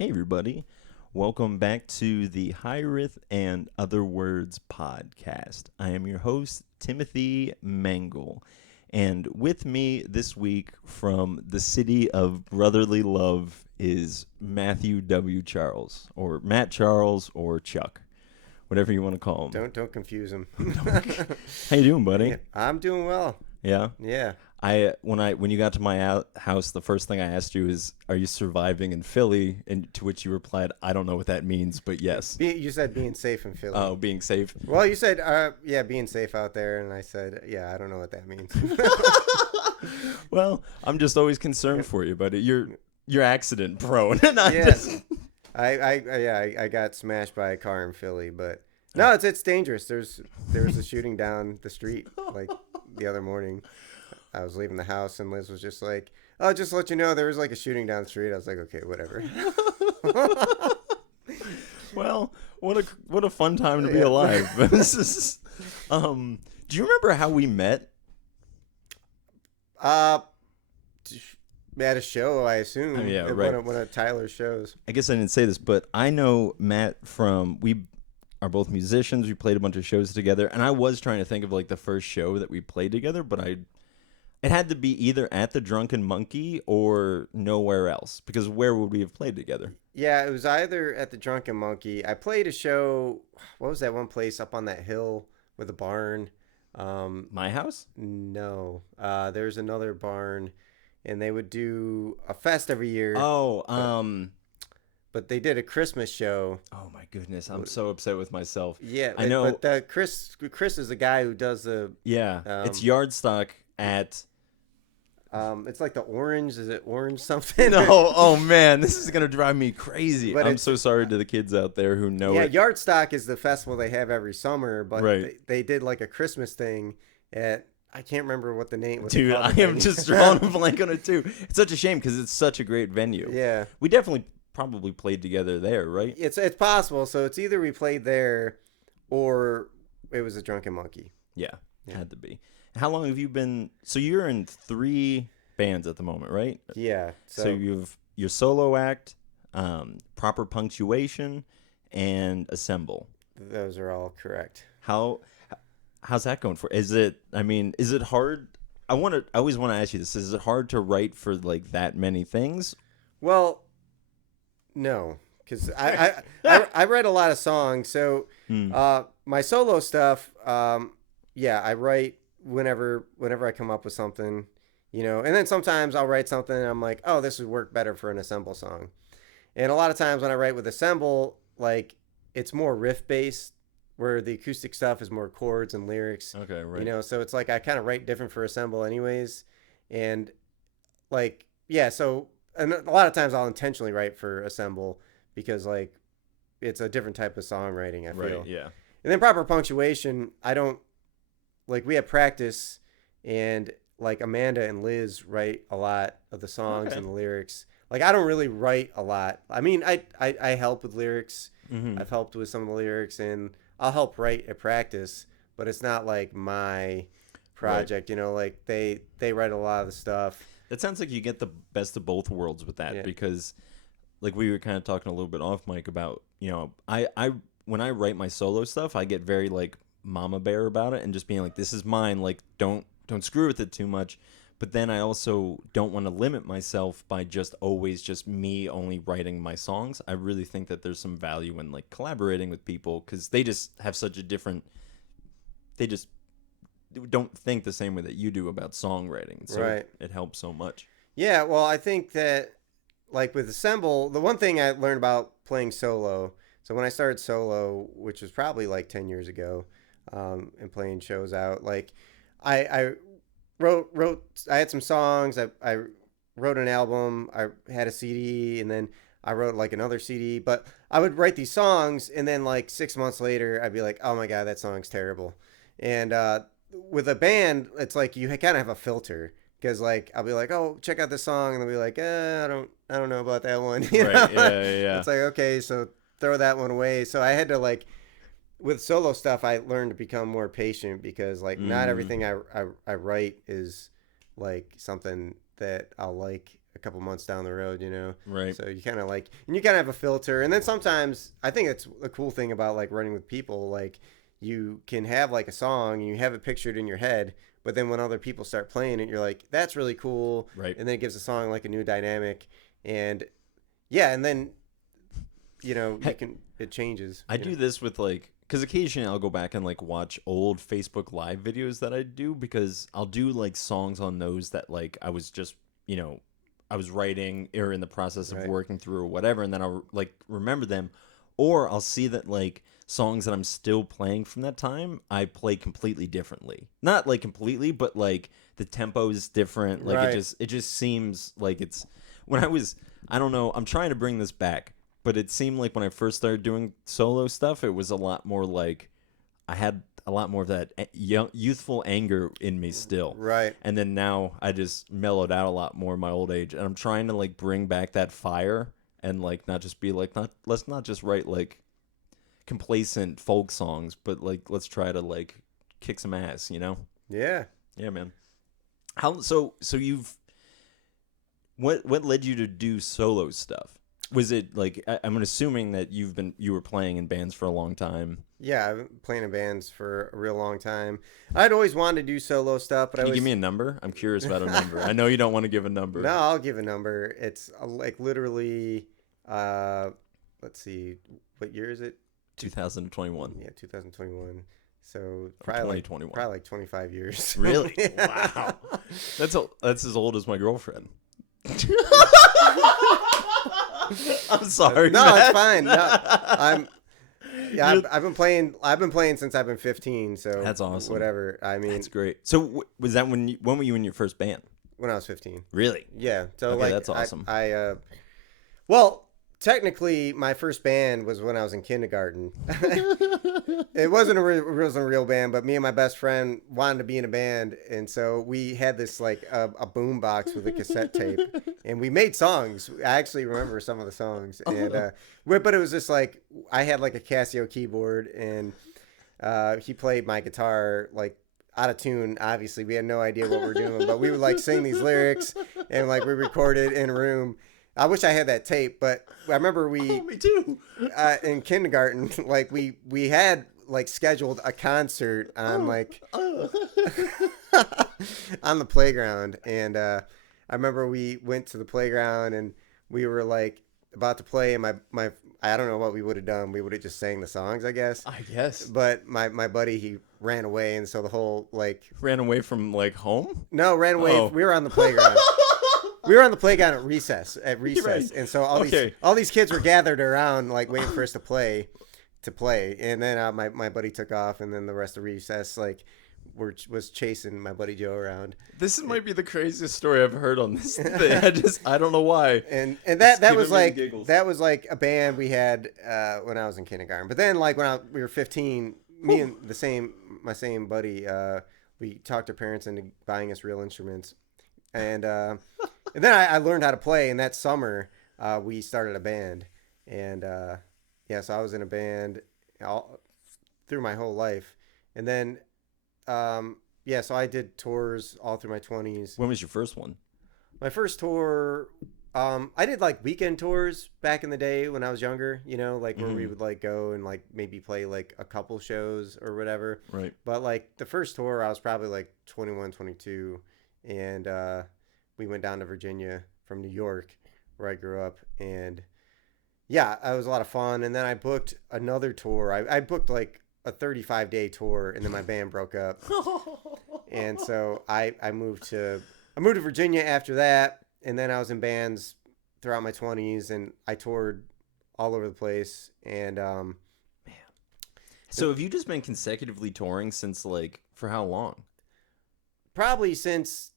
Hey, everybody. Welcome back to the Hiraeth and Other Words podcast. I am your host, Timothy Mangle. And with me this week from the city of brotherly love is Matthew W. Charles, or Matt Charles, or Chuck, whatever you want to call him. Don't confuse him. How you doing, buddy? Yeah, I'm doing well. Yeah? Yeah. When you got to my house, the first thing I asked you is, "Are you surviving in Philly?" And to which you replied, "I don't know what that means, but yes." You said being safe in Philly. Oh, being safe. Well, you said, yeah, being safe out there. And I said, yeah, I don't know what that means. Well, I'm just always concerned for you, buddy. You're accident prone, and I Yeah. just I got smashed by a car in Philly, but no, it's dangerous. There was a shooting down the street like the other morning. I was leaving the house and Liz was just like, "Oh, just to let you know, there was like a shooting down the street." I was like, "Okay, whatever." well, what a fun time to be alive. This is, do you remember how we met? At a show, I assume. Oh, yeah, At right. One of Tyler's shows. I guess I didn't say this, but I know Matt we are both musicians. We played a bunch of shows together, and I was trying to think of like the first show that we played together, but it had to be either at the Drunken Monkey or nowhere else, because where would we have played together? Yeah, it was either at the Drunken Monkey. I played a show. What was that one place up on that hill with a barn? My house? No. There's another barn, and they would do a fest every year. Oh, But they did a Christmas show. oh my goodness, I'm so upset with myself. Yeah, I know. But Chris is the guy who does the. Yeah, it's Yardstock at. It's like the orange. Is it orange something? No, oh man, this is gonna drive me crazy. But I'm so sorry to the kids out there who know Yeah, it. Yardstock is the festival they have every summer, but Right. they did like a Christmas thing at, I can't remember what the name was. Dude, I am just drawing a blank on it too. It's such a shame because it's such a great venue. Yeah, We definitely probably played together there, right? it's possible. So it's either we played there, or it was a Drunken Monkey. Yeah, Yeah. had to be. How long have you been? So you're in 3 bands at the moment, right? Yeah. So you've your solo act, Proper Punctuation, and Assemble. Those are all correct. How's that going for? Is it hard? I always want to ask you this. Is it hard to write for like that many things? Well, no, because I read a lot of songs. So my solo stuff, yeah, I write whenever I come up with something. And then sometimes I'll write something and I'm like, oh, this would work better for an Assemble song. And a lot of times when I write with Assemble, like, it's more riff based, where the acoustic stuff is more chords and lyrics. Okay, right. So it's like I kind of write different for Assemble anyways. And like, yeah, so and a lot of times I'll intentionally write for Assemble because like it's a different type of songwriting, I feel. Right, yeah. And then Proper Punctuation, I don't, like, we have practice, and like Amanda and Liz write a lot of the songs and the lyrics. Like, I don't really write a lot. I mean, I help with lyrics. Mm-hmm. I've helped with some of the lyrics, and I'll help write at practice, but it's not like my project. Right. Like they write a lot of the stuff. It sounds like you get the best of both worlds with that, Yeah. because like we were kind of talking a little bit off mic about, I when I write my solo stuff, I get very like mama bear about it and just being like, this is mine, like don't screw with it too much. But then I also don't want to limit myself by just always just me only writing my songs. I really think that there's some value in like collaborating with people, because they just have such a different, they just don't think the same way that you do about songwriting. So Right. it helps so much. Yeah, well, I think that, like, with Assemble, the one thing I learned about playing solo, so when I started solo, which was probably like 10 years ago, and playing shows out, like, I wrote, I had some songs, I wrote an album, I had a CD, and then I wrote like another CD, but I would write these songs, and then like 6 months later, I'd be like, oh my God, that song's terrible. And with a band, it's like you kind of have a filter, because like I'll be like, oh, check out this song, and they'll be like, I don't know about that one. You know? Right, yeah. It's like, okay, so throw that one away. So I had to, like, with solo stuff, I learned to become more patient, because like not everything I write is like something that I'll like a couple months down the road, you know. Right. So you kind of like, and you kind of have a filter, and then sometimes I think it's a cool thing about like running with people, like you can have like a song and you have it pictured in your head, but then when other people start playing it, you're like, that's really cool, Right. and then it gives the song like a new dynamic, and yeah, and then you know you can it changes. I do this with like, because occasionally I'll go back and like watch old Facebook Live videos that I do, because I'll do like songs on those that like I was just, you know, I was writing or in the process of Right. working through or whatever, and then I'll like remember them, or I'll see that like songs that I'm still playing from that time I play completely differently. Not like completely, but like the tempo is different. Like Right. it just seems like it's when I was, I don't know, I'm trying to bring this back, but it seemed like when I first started doing solo stuff, it was a lot more like I had a lot more of that young, youthful anger in me still. Right. And then now I just mellowed out a lot more in my old age, and I'm trying to like bring back that fire and like not just be like, not, let's not just write like complacent folk songs, but like let's try to like kick some ass, you know? Yeah. Yeah, man. How so you've what led you to do solo stuff? Was it like I'm assuming that you were playing in bands for a long time. Yeah, I've been playing in bands for a real long time. I'd always wanted to do solo stuff, but Can I you always give me a number? I'm curious about a number. I know you don't want to give a number. no, I'll give a number. It's like literally, let's see, what year is it? 2021. Yeah, 2021. So Or 2021. probably like 25 years. Really? Yeah. Wow. That's as old as my girlfriend. I'm sorry. No, Matt. it's fine. No, I've been playing. I've been playing since I've been 15. So That's awesome. Whatever. I mean, That's great. So was that when were you in your first band? when I was 15. Really? Yeah. So Okay, like that's awesome. Well, technically, my first band was when I was in kindergarten. It wasn't a real band, but me and my best friend wanted to be in a band, and so we had this like a boom box with a cassette tape, and we made songs. I actually remember some of the songs, and but it was just like I had like a Casio keyboard, and he played my guitar like out of tune. Obviously, we had no idea what we were doing, but we would like sing these lyrics, and like we recorded in a room. I wish I had that tape, but I remember we me too. in kindergarten, like we had like scheduled a concert on like on the playground, and I remember we went to the playground and we were like about to play, and my I don't know what we would have done. We would have just sang the songs, I guess. I guess. But my buddy, he ran away, and so the whole like Ran away from like home? ran away. Oh. We were on the playground. We were on the playground at recess, Right. and so Okay. all these kids were gathered around, like waiting for us to play, and then my buddy took off, and then the rest of recess, like, was chasing my buddy Joe around, This might be the craziest story I've heard on this thing. I don't know why. and It's that was giving me like the giggles. a band we had when I was in kindergarten. But then like we were 15, me and my same buddy, we talked our parents into buying us real instruments, and then I learned how to play. And that summer, we started a band, and yeah, so I was in a band through my whole life, and then yeah, so I did tours all through my 20s. When was your first one? My first tour, I did like weekend tours back in the day when I was younger, you know, like where we would like go and like maybe play like a couple shows or whatever. Right. But like the first tour, I was probably like 21, 22, and we went down to Virginia from New York, where I grew up, and yeah, it was a lot of fun. And then I booked another tour. I booked like a 35-day tour, and then my band broke up, and so I moved to Virginia after that, and then I was in bands throughout my 20s, and I toured all over the place, and So have you just been consecutively touring since like for how long? probably since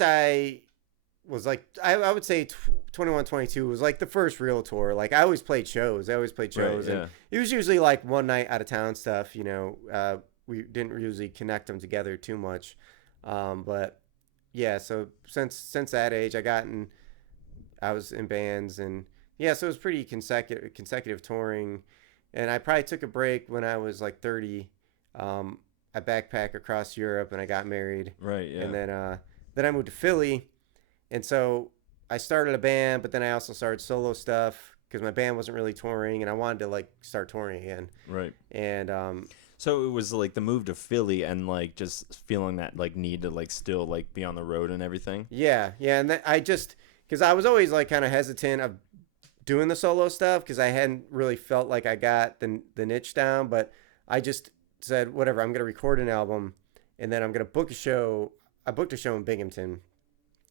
I was like I would say 21, 22 was like the first real tour. Like I always played shows. And it was usually like one night out of town stuff, you know. We didn't usually connect them together too much, but yeah, so since that age I was in bands, and yeah, so it was pretty consecutive touring. And I probably took a break when I was like 30. I backpacked across Europe, and I got married. Right, yeah. And then I moved to Philly, and so I started a band, but then I also started solo stuff because my band wasn't really touring, and I wanted to like start touring again. Right. And So it was like the move to Philly and like just feeling that like need to like still like be on the road and everything. yeah, yeah, and I just because I was always like kind of hesitant of doing the solo stuff because I hadn't really felt like I got the niche down, but I just said whatever. I'm gonna record an album, and then I'm gonna book a show. I booked a show in Binghamton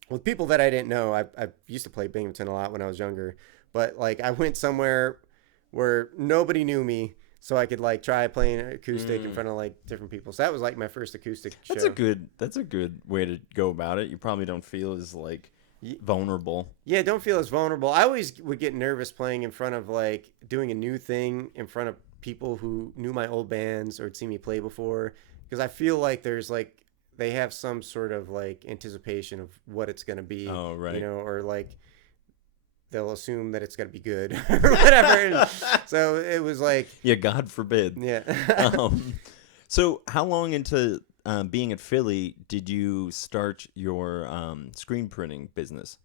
with people that I didn't know. I used to play Binghamton a lot when I was younger, but like I went somewhere where nobody knew me, so I could like try playing acoustic in Mm. front of like different people. So that was like my first acoustic That's a show. good that's a good way to go about it. You probably don't feel as like vulnerable. Yeah, don't feel as vulnerable. I always would get nervous playing in front of like doing a new thing in front of people who knew my old bands or had seen me play before because I feel like there's like they have some sort of like anticipation of what it's going to be, Oh, you right. know, or like they'll assume that it's going to be good or whatever. And so it was like, Yeah, God forbid. yeah. Um, so how long into being at Philly did you start your screen printing business?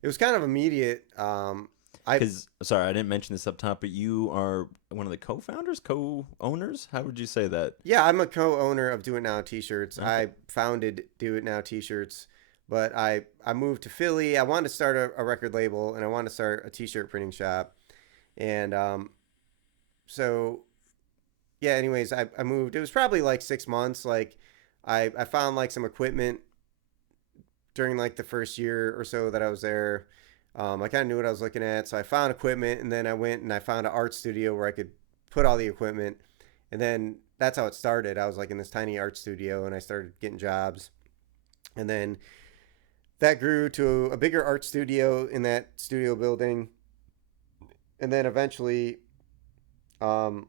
It was kind of immediate. I Because sorry, I didn't mention this up top, but you are one of the co-founders, co-owners. How would you say that? Yeah, I'm a co-owner of Do It Now T-shirts. Okay. I founded Do It Now T-shirts, but I moved to Philly. I wanted to start a record label and I wanted to start a T-shirt printing shop. And so yeah, anyways, I moved. It was probably like 6 months. Like I found like some equipment during like the first year or so that I was there. I kind of knew what I was looking at, so I found equipment, and then I went and I found an art studio where I could put all the equipment, and then that's how it started. I was like in this tiny art studio, and I started getting jobs, and then that grew to a bigger art studio in that studio building, and then eventually, um,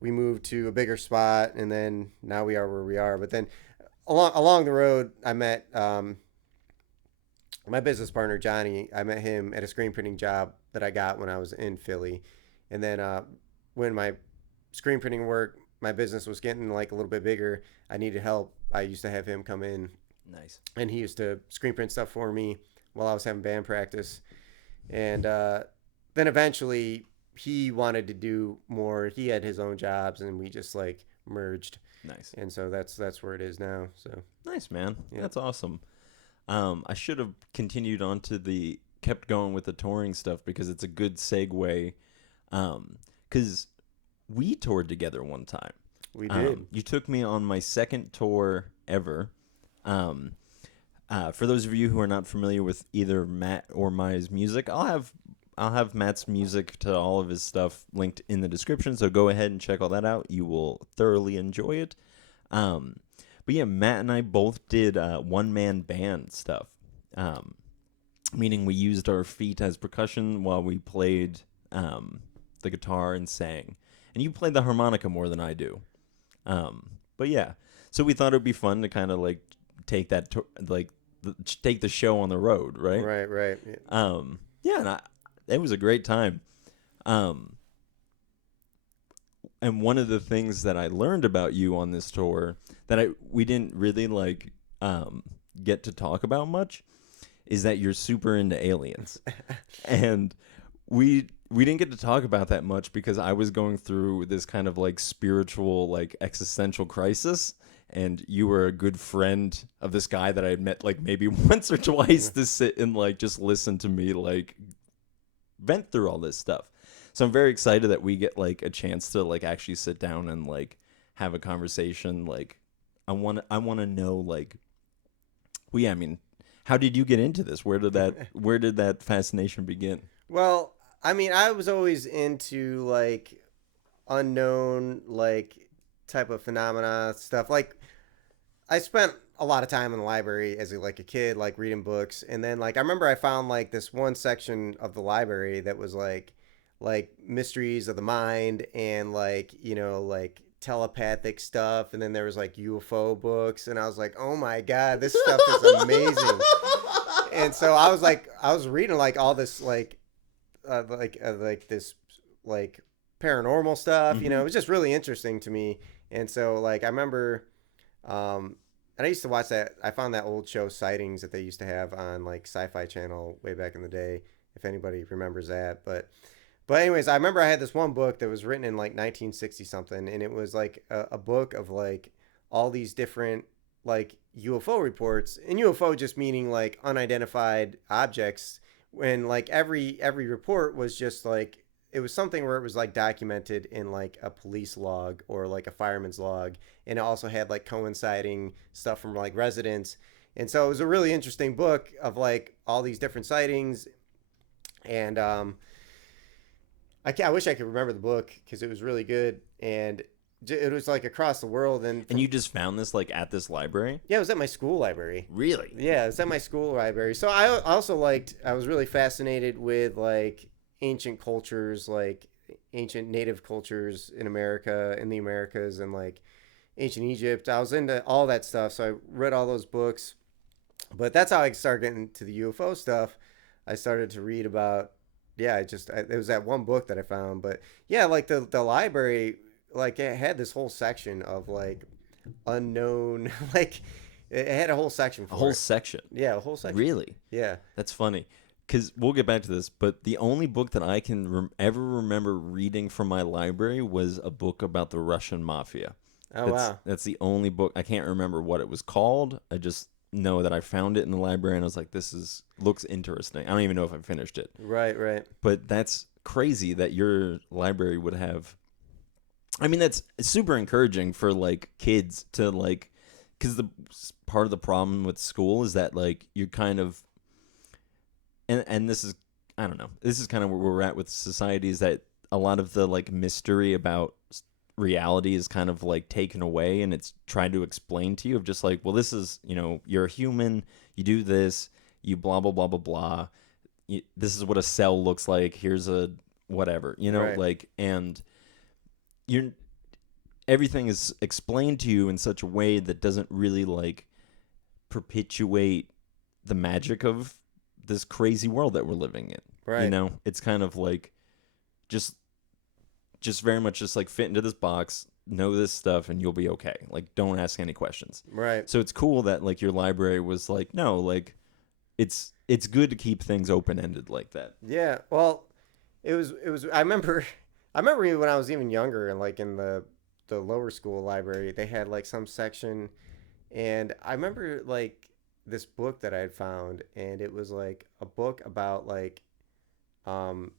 we moved to a bigger spot, and then now we are where we are. But then along the road, I met my business partner Johnny. I met him at a screen printing job that I got when I was in Philly, and then when my screen printing work, my business was getting like a little bit bigger. I needed help. I used to have him come in, Nice. and he used to screen print stuff for me while I was having band practice. And then eventually, he wanted to do more. He had his own jobs, and we just like merged. Nice. And so that's where it is now. So Nice, man. yeah. That's awesome. I should have continued on to the kept going with the touring stuff because it's a good segue. Because we toured together one time. We did. You took me on my second tour ever. For those of you who are not familiar with either Matt or my music, I'll have Matt's music to all of his stuff linked in the description. So go ahead and check all that out. You will thoroughly enjoy it. But yeah, Matt and I both did one-man band stuff, meaning we used our feet as percussion while we played the guitar and sang. And you played the harmonica more than I do. But yeah, so we thought it would be fun to kind of like take that take the show on the road, right? Right. Yeah. Yeah, and it was a great time. And one of the things that I learned about you on this tour that we didn't really like get to talk about much is that you're super into aliens. And we didn't get to talk about that much because I was going through this kind of like spiritual like existential crisis, and you were a good friend of this guy that I had met like maybe once or twice to sit and like just listen to me like vent through all this stuff. So I'm very excited that we get like a chance to like actually sit down and like have a conversation. Like I want to know like, well, yeah, I mean, how did you get into this? Where did that fascination begin? Well, I mean, I was always into like unknown like type of phenomena stuff. Like I spent a lot of time in the library as like a kid, like reading books, and then like I remember I found like this one section of the library that was like mysteries of the mind and like like telepathic stuff, and then there was like UFO books, and I was like, oh my god, this stuff is amazing. And so I was reading like all this like this like paranormal stuff, it was just really interesting to me. And so like I remember and I used to watch that. I found that old show Sightings that they used to have on like Sci-Fi Channel way back in the day. If anybody remembers that, but anyways, I remember I had this one book that was written in like 1960 something, and it was like a book of like all these different like UFO reports, and UFO just meaning like unidentified objects. When like every report was just like it was something where it was like documented in like a police log or like a fireman's log, and it also had like coinciding stuff from like residents. And so it was a really interesting book of like all these different sightings. And I wish I could remember the book because it was really good, and it was like across the world. And And you just found this like at this library? yeah, it was at my school library. Really? Yeah, it was at my school library. So I also liked. I was really fascinated with like ancient cultures, like ancient native cultures in America, in the Americas, and like ancient Egypt. I was into all that stuff, so I read all those books. But that's how I started getting into the UFO stuff. I started to read about, yeah, it was that one book that I found. But yeah, like the library, like it had this whole section of like unknown, like it had a whole section for A whole it. section? Yeah, a whole section. Really? Yeah. That's funny. Because we'll get back to this, but the only book that I can ever remember reading from my library was a book about the Russian mafia. Oh wow. That's the only book. I can't remember what it was called. I just know that I found it in the library and I was like, looks interesting. I don't even know if I finished it. Right, right. But that's crazy that your library would have. I mean, that's super encouraging for like kids to like, because the part of the problem with school is that like you're kind of, and this is, I don't know, this is kind of where we're at with society, is that a lot of the like mystery about reality is kind of like taken away, and it's trying to explain to you of just like, well, this is, you're a human, you do this, you blah blah blah blah blah, this is what a cell looks like, here's a whatever, Right. like, and you're everything is explained to you in such a way that doesn't really like perpetuate the magic of this crazy world that we're living in. Right. It's kind of like just very much just like fit into this box, know this stuff, and you'll be okay. Like, don't ask any questions. Right. So it's cool that like your library was like, no, like it's good to keep things open ended like that. Yeah. Well, it was. I remember when I was even younger, and like in the lower school library, they had like some section, and I remember like this book that I had found, and it was like a book about like um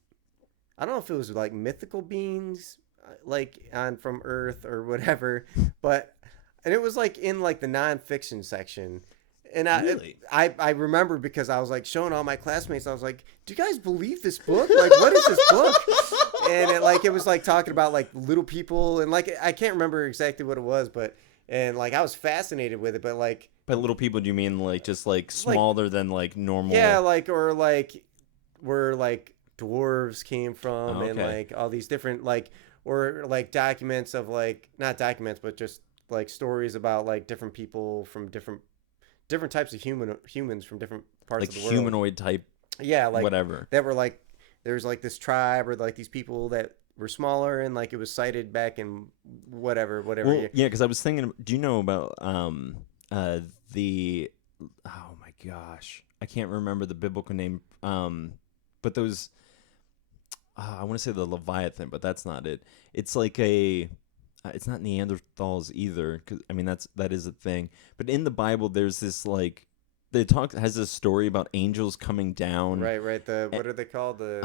I don't know if it was like mythical beings like on from Earth or whatever, but and it was like in like the nonfiction section. And Really? I remember because I was like showing all my classmates. I was like, "Do you guys believe this book? Like, what is this book?" And it was like talking about like little people, and like I can't remember exactly what it was, but and like I was fascinated with it. But like, By little people, do you mean like just like smaller than like normal? yeah, like or like where like dwarves came from, and Okay. like all these different like or like documents of like not documents, but just like stories about like different people from different types of humans from different parts Like of the world. humanoid type, Yeah, like whatever. that were like there's like this tribe or like these people that were smaller, and like it was cited back in whatever Well, year. yeah, because I was thinking, do you know about the oh my gosh, I can't remember the biblical name, but those I want to say the Leviathan, but that's not it. It's like a it's not Neanderthals either, because I mean that is a thing. But in the Bible, there's this like has this story about angels coming down. Right, right. The what are they called? The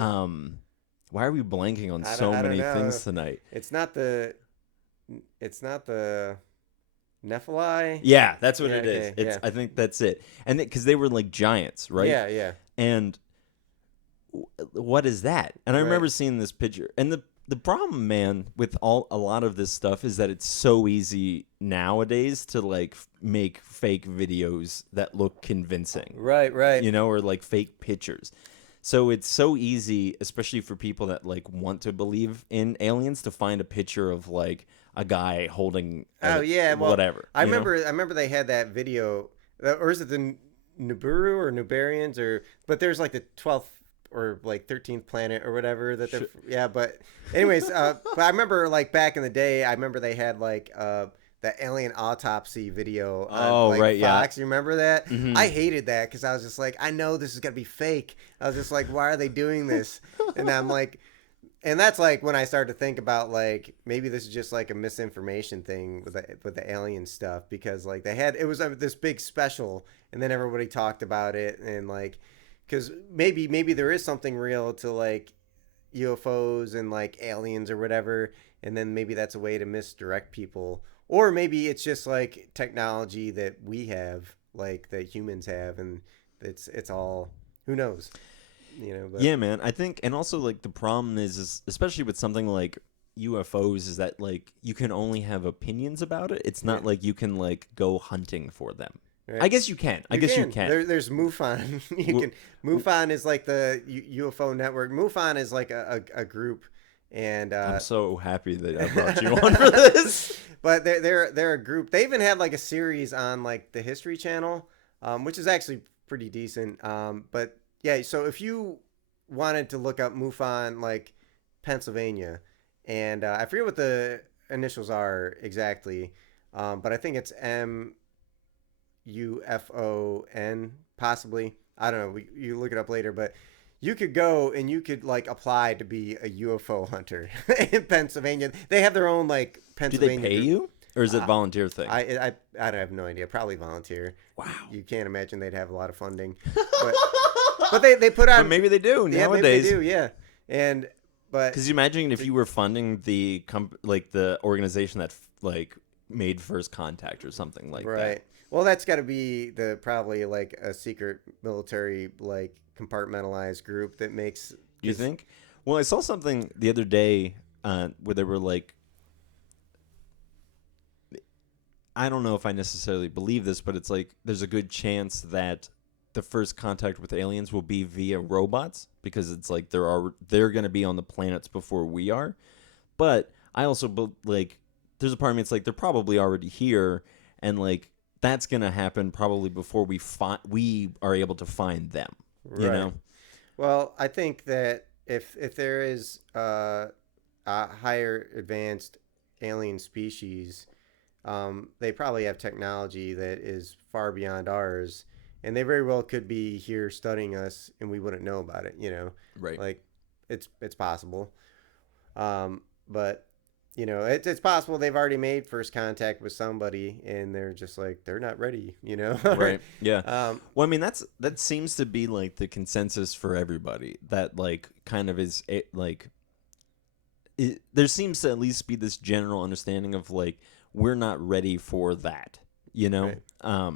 Why are we blanking on I so don't many know. things tonight? It's not the Nephilim. Yeah, that's what Yeah, it is. okay, It's yeah. I think that's it. And because they were like giants, right? Yeah, yeah. And what is that? And I Right. remember seeing this picture. And the problem, man, with a lot of this stuff is that it's so easy nowadays to like make fake videos that look convincing. Right, right. Or like fake pictures. So it's so easy, especially for people that like want to believe in aliens, to find a picture of like a guy holding Oh yeah, well, whatever. I you know? remember they had that video, or is it the Nibiru or Nubarians or? But there's like the 12th or like 13th planet or whatever that they're. Yeah, but anyways, but I remember like back in the day, I remember they had like that alien autopsy video on Oh, like right, yeah. Fox. You remember that? Hmm. I hated that because I was just like, I know this is gonna be fake. I was just like, why are they doing this? And I'm like, and that's like when I started to think about like maybe this is just like a misinformation thing with the alien stuff because like they had it was this big special and then everybody talked about it and like because maybe there is something real to like UFOs and like aliens or whatever and then maybe that's a way to misdirect people or maybe it's just like technology that we have like that humans have and it's all who knows but Yeah, man. I think, and also like the problem is especially with something like UFOs, is that like you can only have opinions about it. It's yeah not like you can like go hunting for them. I right. guess you can. I You guess you can. can. There's MUFON. You W- can. MUFON is like the UFO network. MUFON is like a group, and I'm so happy that I brought you on for this. but they're a group. They even had like a series on like the History Channel, which is actually pretty decent. But yeah, so if you wanted to look up MUFON like Pennsylvania, and I forget what the initials are exactly, but I think it's UFON, possibly. I don't know. You look it up later, but you could go and you could like apply to be a UFO hunter in Pennsylvania. They have their own like Do they Pennsylvania pay group. you, or is it Uh, volunteer thing? I have no idea. Probably volunteer. Wow. You can't imagine they'd have a lot of funding, but they put But on. maybe they do Yeah, maybe they nowadays. do. Yeah, and but Because you imagine if you were funding the like the organization that like made First Contact or something like that. right. Well, that's got to be the probably like a secret military like compartmentalized group that makes You because think? Well, I saw something the other day where they were like, I don't know if I necessarily believe this, but it's like there's a good chance that the first contact with aliens will be via robots because it's like they're going to be on the planets before we are. But I also like there's a part of me it's like they're probably already here, and like that's going to happen probably before we are able to find them. You right. know? Well, I think that if there is a higher advanced alien species, they probably have technology that is far beyond ours, and they very well could be here studying us, and we wouldn't know about it. Right. Like it's possible, but it's possible they've already made first contact with somebody, and they're just like they're not ready. Right. Yeah. um, Well, I mean that seems to be like the consensus for everybody. That like kind of is like there seems to at least be this general understanding of like we're not ready for that, you know. right.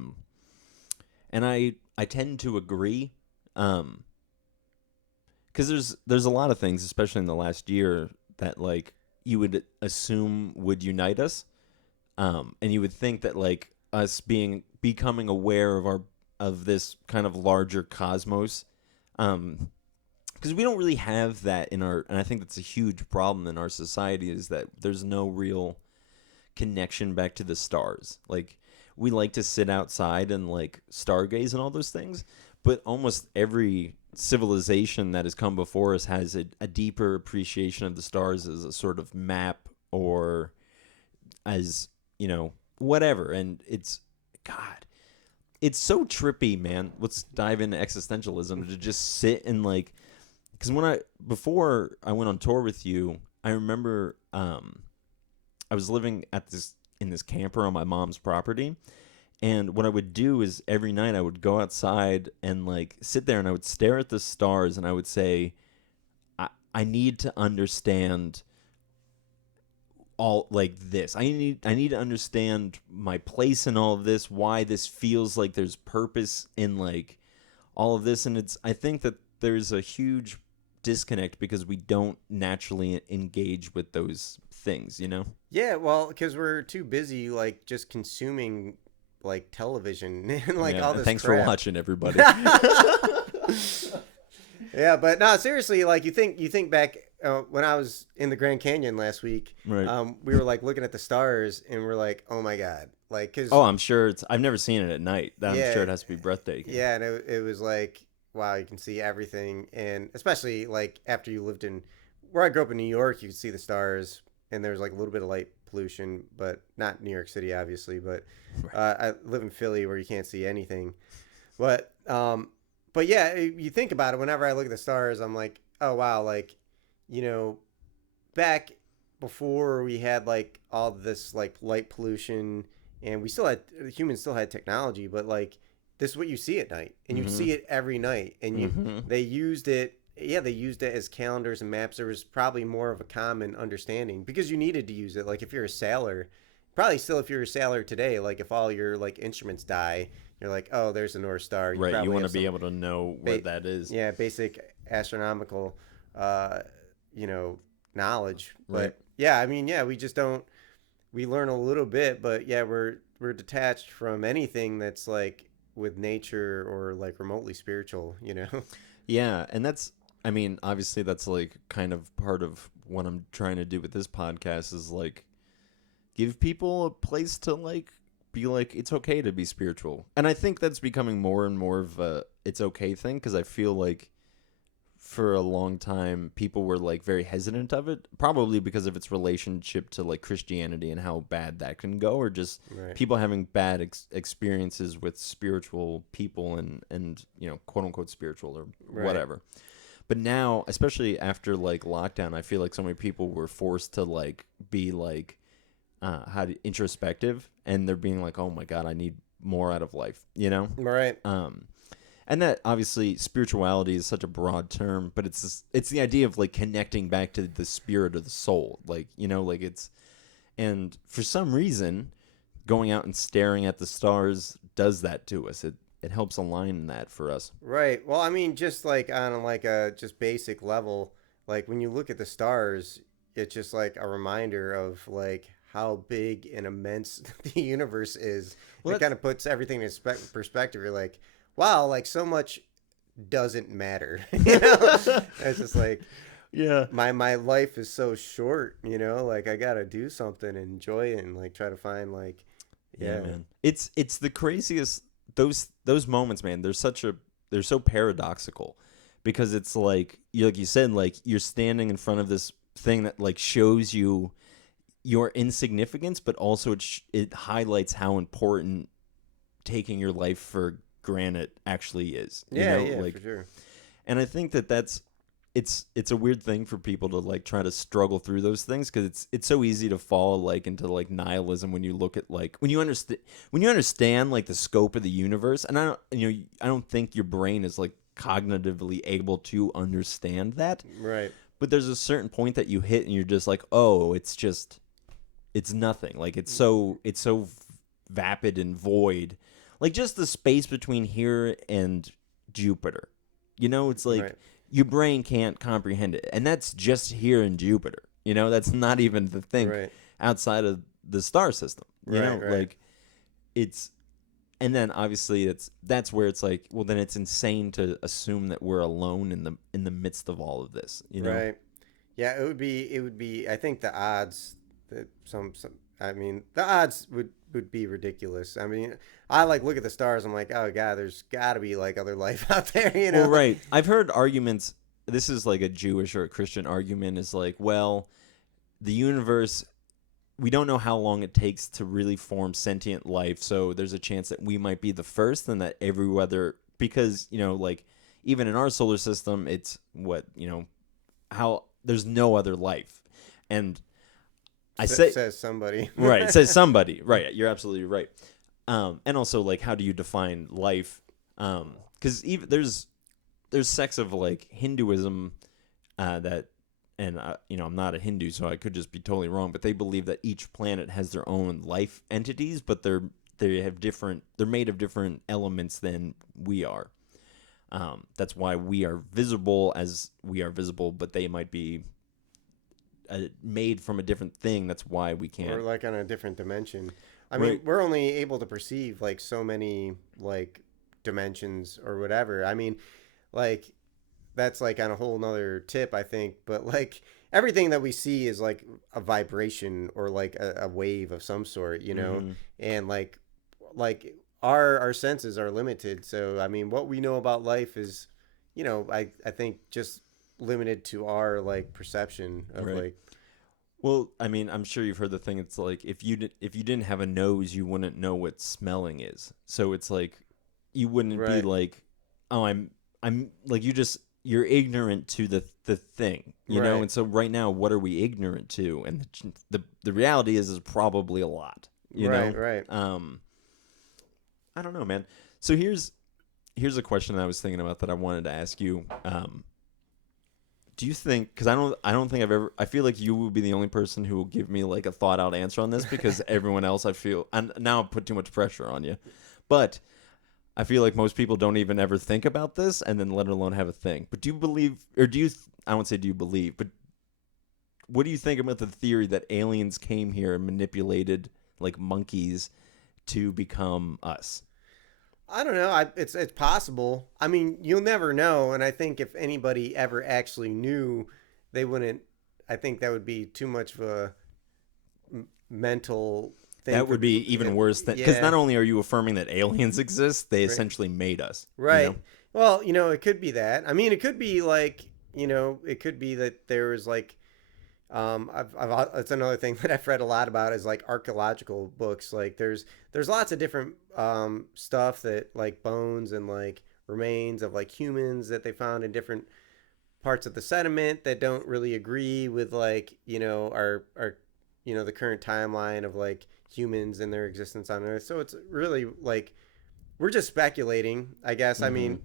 And I tend to agree, because there's a lot of things, especially in the last year, that like you would assume would unite us, and you would think that like us becoming aware of this kind of larger cosmos, because we don't really have that in our, and I think that's a huge problem in our society is that there's no real connection back to the stars. Like we like to sit outside and like stargaze and all those things, but almost every civilization that has come before us has a deeper appreciation of the stars as a sort of map or as, whatever. And it's God, it's so trippy, man. Let's dive into existentialism to just sit and like, because before I went on tour with you, I remember I was living in this camper on my mom's property, and what I would do is every night I would go outside and like sit there and I would stare at the stars and I would say, I need to understand all like this. I need to understand my place in all of this, why this feels like there's purpose in like all of this. And I think that there's a huge disconnect because we don't naturally engage with those things, you know? Yeah, well, because we're too busy, like just consuming like television and like Yeah, all and this thanks for crap. watching, everybody. Yeah, but no, seriously, like you think back when I was in the Grand Canyon last week, Right. we were like looking at the stars and we're like, oh my god, like because Oh, I'm sure I've never seen it at night. I'm sure yeah, it has to be breathtaking. yeah, and it was like wow, you can see everything, and especially like after you lived in where I grew up in New York, you could see the stars, and there's like a little bit of light pollution, but not New York City, obviously. But Right. I live in Philly, where you can't see anything. But yeah, you think about it. Whenever I look at the stars, I'm like, oh wow, like, you know, back before we had like all this like light pollution, and we still had humans still had technology, but like this is what you see at night, and you Mm-hmm. see it every night, and you Mm-hmm. they used it. Yeah, they used it as calendars and maps. There was probably more of a common understanding because you needed to use it. Like if you're a sailor, probably still if you're a sailor today, like if all your like instruments die, you're like, oh, there's the North Star. You Right. You probably want have to be some able to know where ba- that is. yeah, basic astronomical, uh, you know, knowledge. Right. But yeah, I mean, yeah, we just don't. We learn a little bit, but yeah, we're detached from anything that's like with nature or like remotely spiritual. You know. Yeah, and that's I mean, obviously that's like kind of part of what I'm trying to do with this podcast is like give people a place to like be like it's okay to be spiritual. And I think that's becoming more and more of a it's okay thing because I feel like for a long time people were like very hesitant of it probably because of its relationship to like Christianity and how bad that can go or just Right. people having bad experiences with spiritual people and you know quote unquote spiritual or Right. whatever. But now, especially after like lockdown, I feel like so many people were forced to like be like introspective, and they're being like, "Oh my god, I need more out of life," you know. Right. Um, and that obviously spirituality is such a broad term, but it's the idea of like connecting back to the spirit of the soul, like you know, like it's and for some reason, going out and staring at the stars does that to us. It helps align that for us. Right. Well, I mean, just like on like a just basic level, like when you look at the stars, it's just like a reminder of like how big and immense the universe is. And Well, it kind of puts everything in perspective. You're like, wow, like so much doesn't matter. You know, that's it's just like yeah. my life is so short. You know, like I gotta do something and enjoy it and like try to find like, Yeah, yeah, man. It's the craziest those moments, man. They're so paradoxical because it's like you said like you're standing in front of this thing that like shows you your insignificance, but also it highlights how important taking your life for granted actually is. You yeah, know, yeah, for like sure. and I think that that's it's a weird thing for people to like try to struggle through those things because it's so easy to fall like into like nihilism when you look at like when you understand like the scope of the universe and I don't think your brain is like cognitively able to understand that, Right, but there's a certain point that you hit and you're just like, oh, it's nothing, like it's so vapid and void, like just the space between here and Jupiter, you know, it's like right, your brain can't comprehend it, and that's just here in Jupiter, you know, that's not even the thing right, outside of the star system, you right, know, right. like it's and then obviously that's where it's like, well then it's insane to assume that we're alone in the midst of all of this, you know. Right. Yeah, it would be I think the odds that some I mean, the odds would be ridiculous. I mean, I like look at the stars, I'm like, "Oh god, there's got to be like other life out there," you Well, know? right. I've heard arguments. This is like a Jewish or a Christian argument is like, well, the universe, we don't know how long it takes to really form sentient life. So there's a chance that we might be the first and that every other, because, you know, like even in our solar system, it's what, you know, how there's no other life. And I say, Says somebody. right, says somebody, right. You're absolutely right. And also like, how do you define life? Because even there's sects of like Hinduism that, and you know, I'm not a Hindu, so I could just be totally wrong, but they believe that each planet has their own life entities, but they're made of different elements than we are. That's why we are visible as we are visible, but they might be made from a different thing. That's why we We're can't. like on a different dimension. I mean, Right. we're only able to perceive like so many like dimensions or whatever. I mean, like that's like on a whole nother tip, I think. But like everything that we see is like a vibration or like a wave of some sort, you know. Mm-hmm. And like our senses are limited. So I mean, what we know about life is, I think just limited to our like perception of Right. like Well, I mean, I'm sure you've heard the thing. It's like if you didn't have a nose, you wouldn't know what smelling is. So it's like you wouldn't be Right. like, oh, I'm like you're ignorant to the thing, you know. Right. And so right now, what are we ignorant to? And the reality is probably a lot, you Right. know. Right. I don't know, man. So here's a question that I was thinking about that I wanted to ask you. Do you think? Because I don't think I've ever. I feel like you will be the only person who will give me like a thought out answer on this because everyone else I feel and now I've put too much pressure on you, but I feel like most people don't even ever think about this and then let alone have a thing. But do you believe, or do you? I won't say do you believe, but what do you think about the theory that aliens came here and manipulated like monkeys to become us? I don't know. It's possible. I mean, you'll never know. And I think if anybody ever actually knew, they wouldn't. I think that would be too much of a mental thing. That would be even worse than because Yeah. not only are you affirming that aliens exist, they Right. essentially made us. You Right. know? Well, it could be that. I mean, it could be like, it could be that there was like, it's another thing that I've read a lot about is like archaeological books. Like there's lots of different stuff that like bones and like remains of like humans that they found in different parts of the sediment that don't really agree with like our the current timeline of like humans and their existence on Earth. So it's really like we're just speculating, I guess. I Mm-hmm. mean,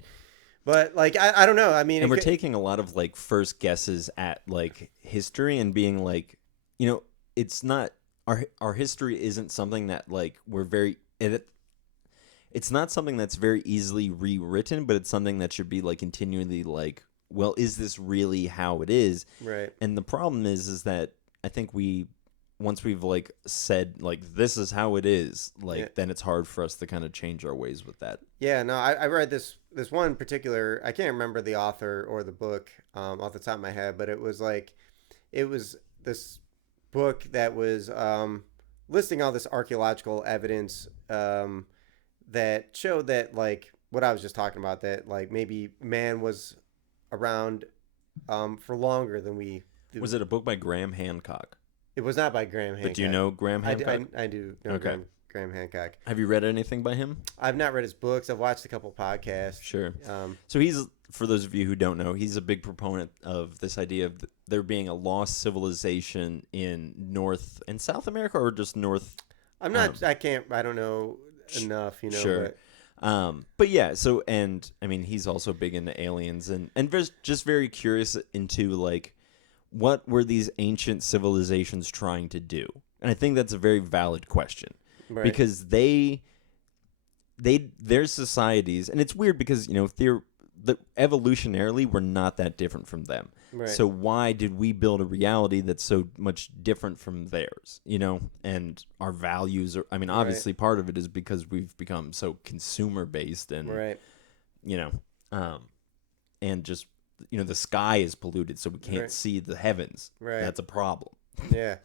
but like I don't know. I mean, And we're taking a lot of like first guesses at like history and being like, it's not our history isn't something that like it's not something that's very easily rewritten, but it's something that should be like continually like, well, is this really how it is? right. And the problem is that I think once we've like said like this is how it is, like Yeah. then it's hard for us to kind of change our ways with that. Yeah, no, I read this one particular. I can't remember the author or the book off the top of my head, but it was this book that was listing all this archaeological evidence that showed that like what I was just talking about, that like maybe man was around for longer than we. Was it a book by Graham Hancock? It was not by Graham Hancock. But do you know Graham Hancock? I do know Okay. Graham Hancock. Have you read anything by him? I've not read his books. I've watched a couple podcasts. Sure. Um, So he's, for those of you who don't know, he's a big proponent of this idea of there being a lost civilization in North and South America, or just North. I'm not. I can't. I don't know enough. Sure. But But yeah. So and I mean, he's also big into aliens and just very curious into like what were these ancient civilizations trying to do, and I think that's a very valid question. right. Because their societies, and it's weird because evolutionarily we're not that different from them. Right. So why did we build a reality that's so much different from theirs? And our values are. I mean, obviously part of it is because we've become so consumer based, and right. and just the sky is polluted, so we can't Right. see the heavens. Right. That's a problem. Yeah.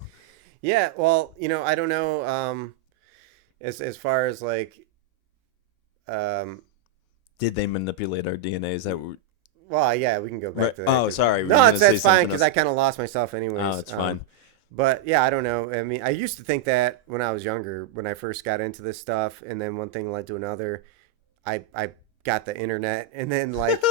Yeah. Well, I don't know. As far as like, Did they manipulate our DNA? Is that what well, yeah, we can go back right. to that. Oh, sorry. Were you No, gonna that's say that's fine something because else? I kind of lost myself anyways. Oh, it's fine. But yeah, I don't know. I mean, I used to think that when I was younger, when I first got into this stuff, and then one thing led to another. I got the internet, and then like,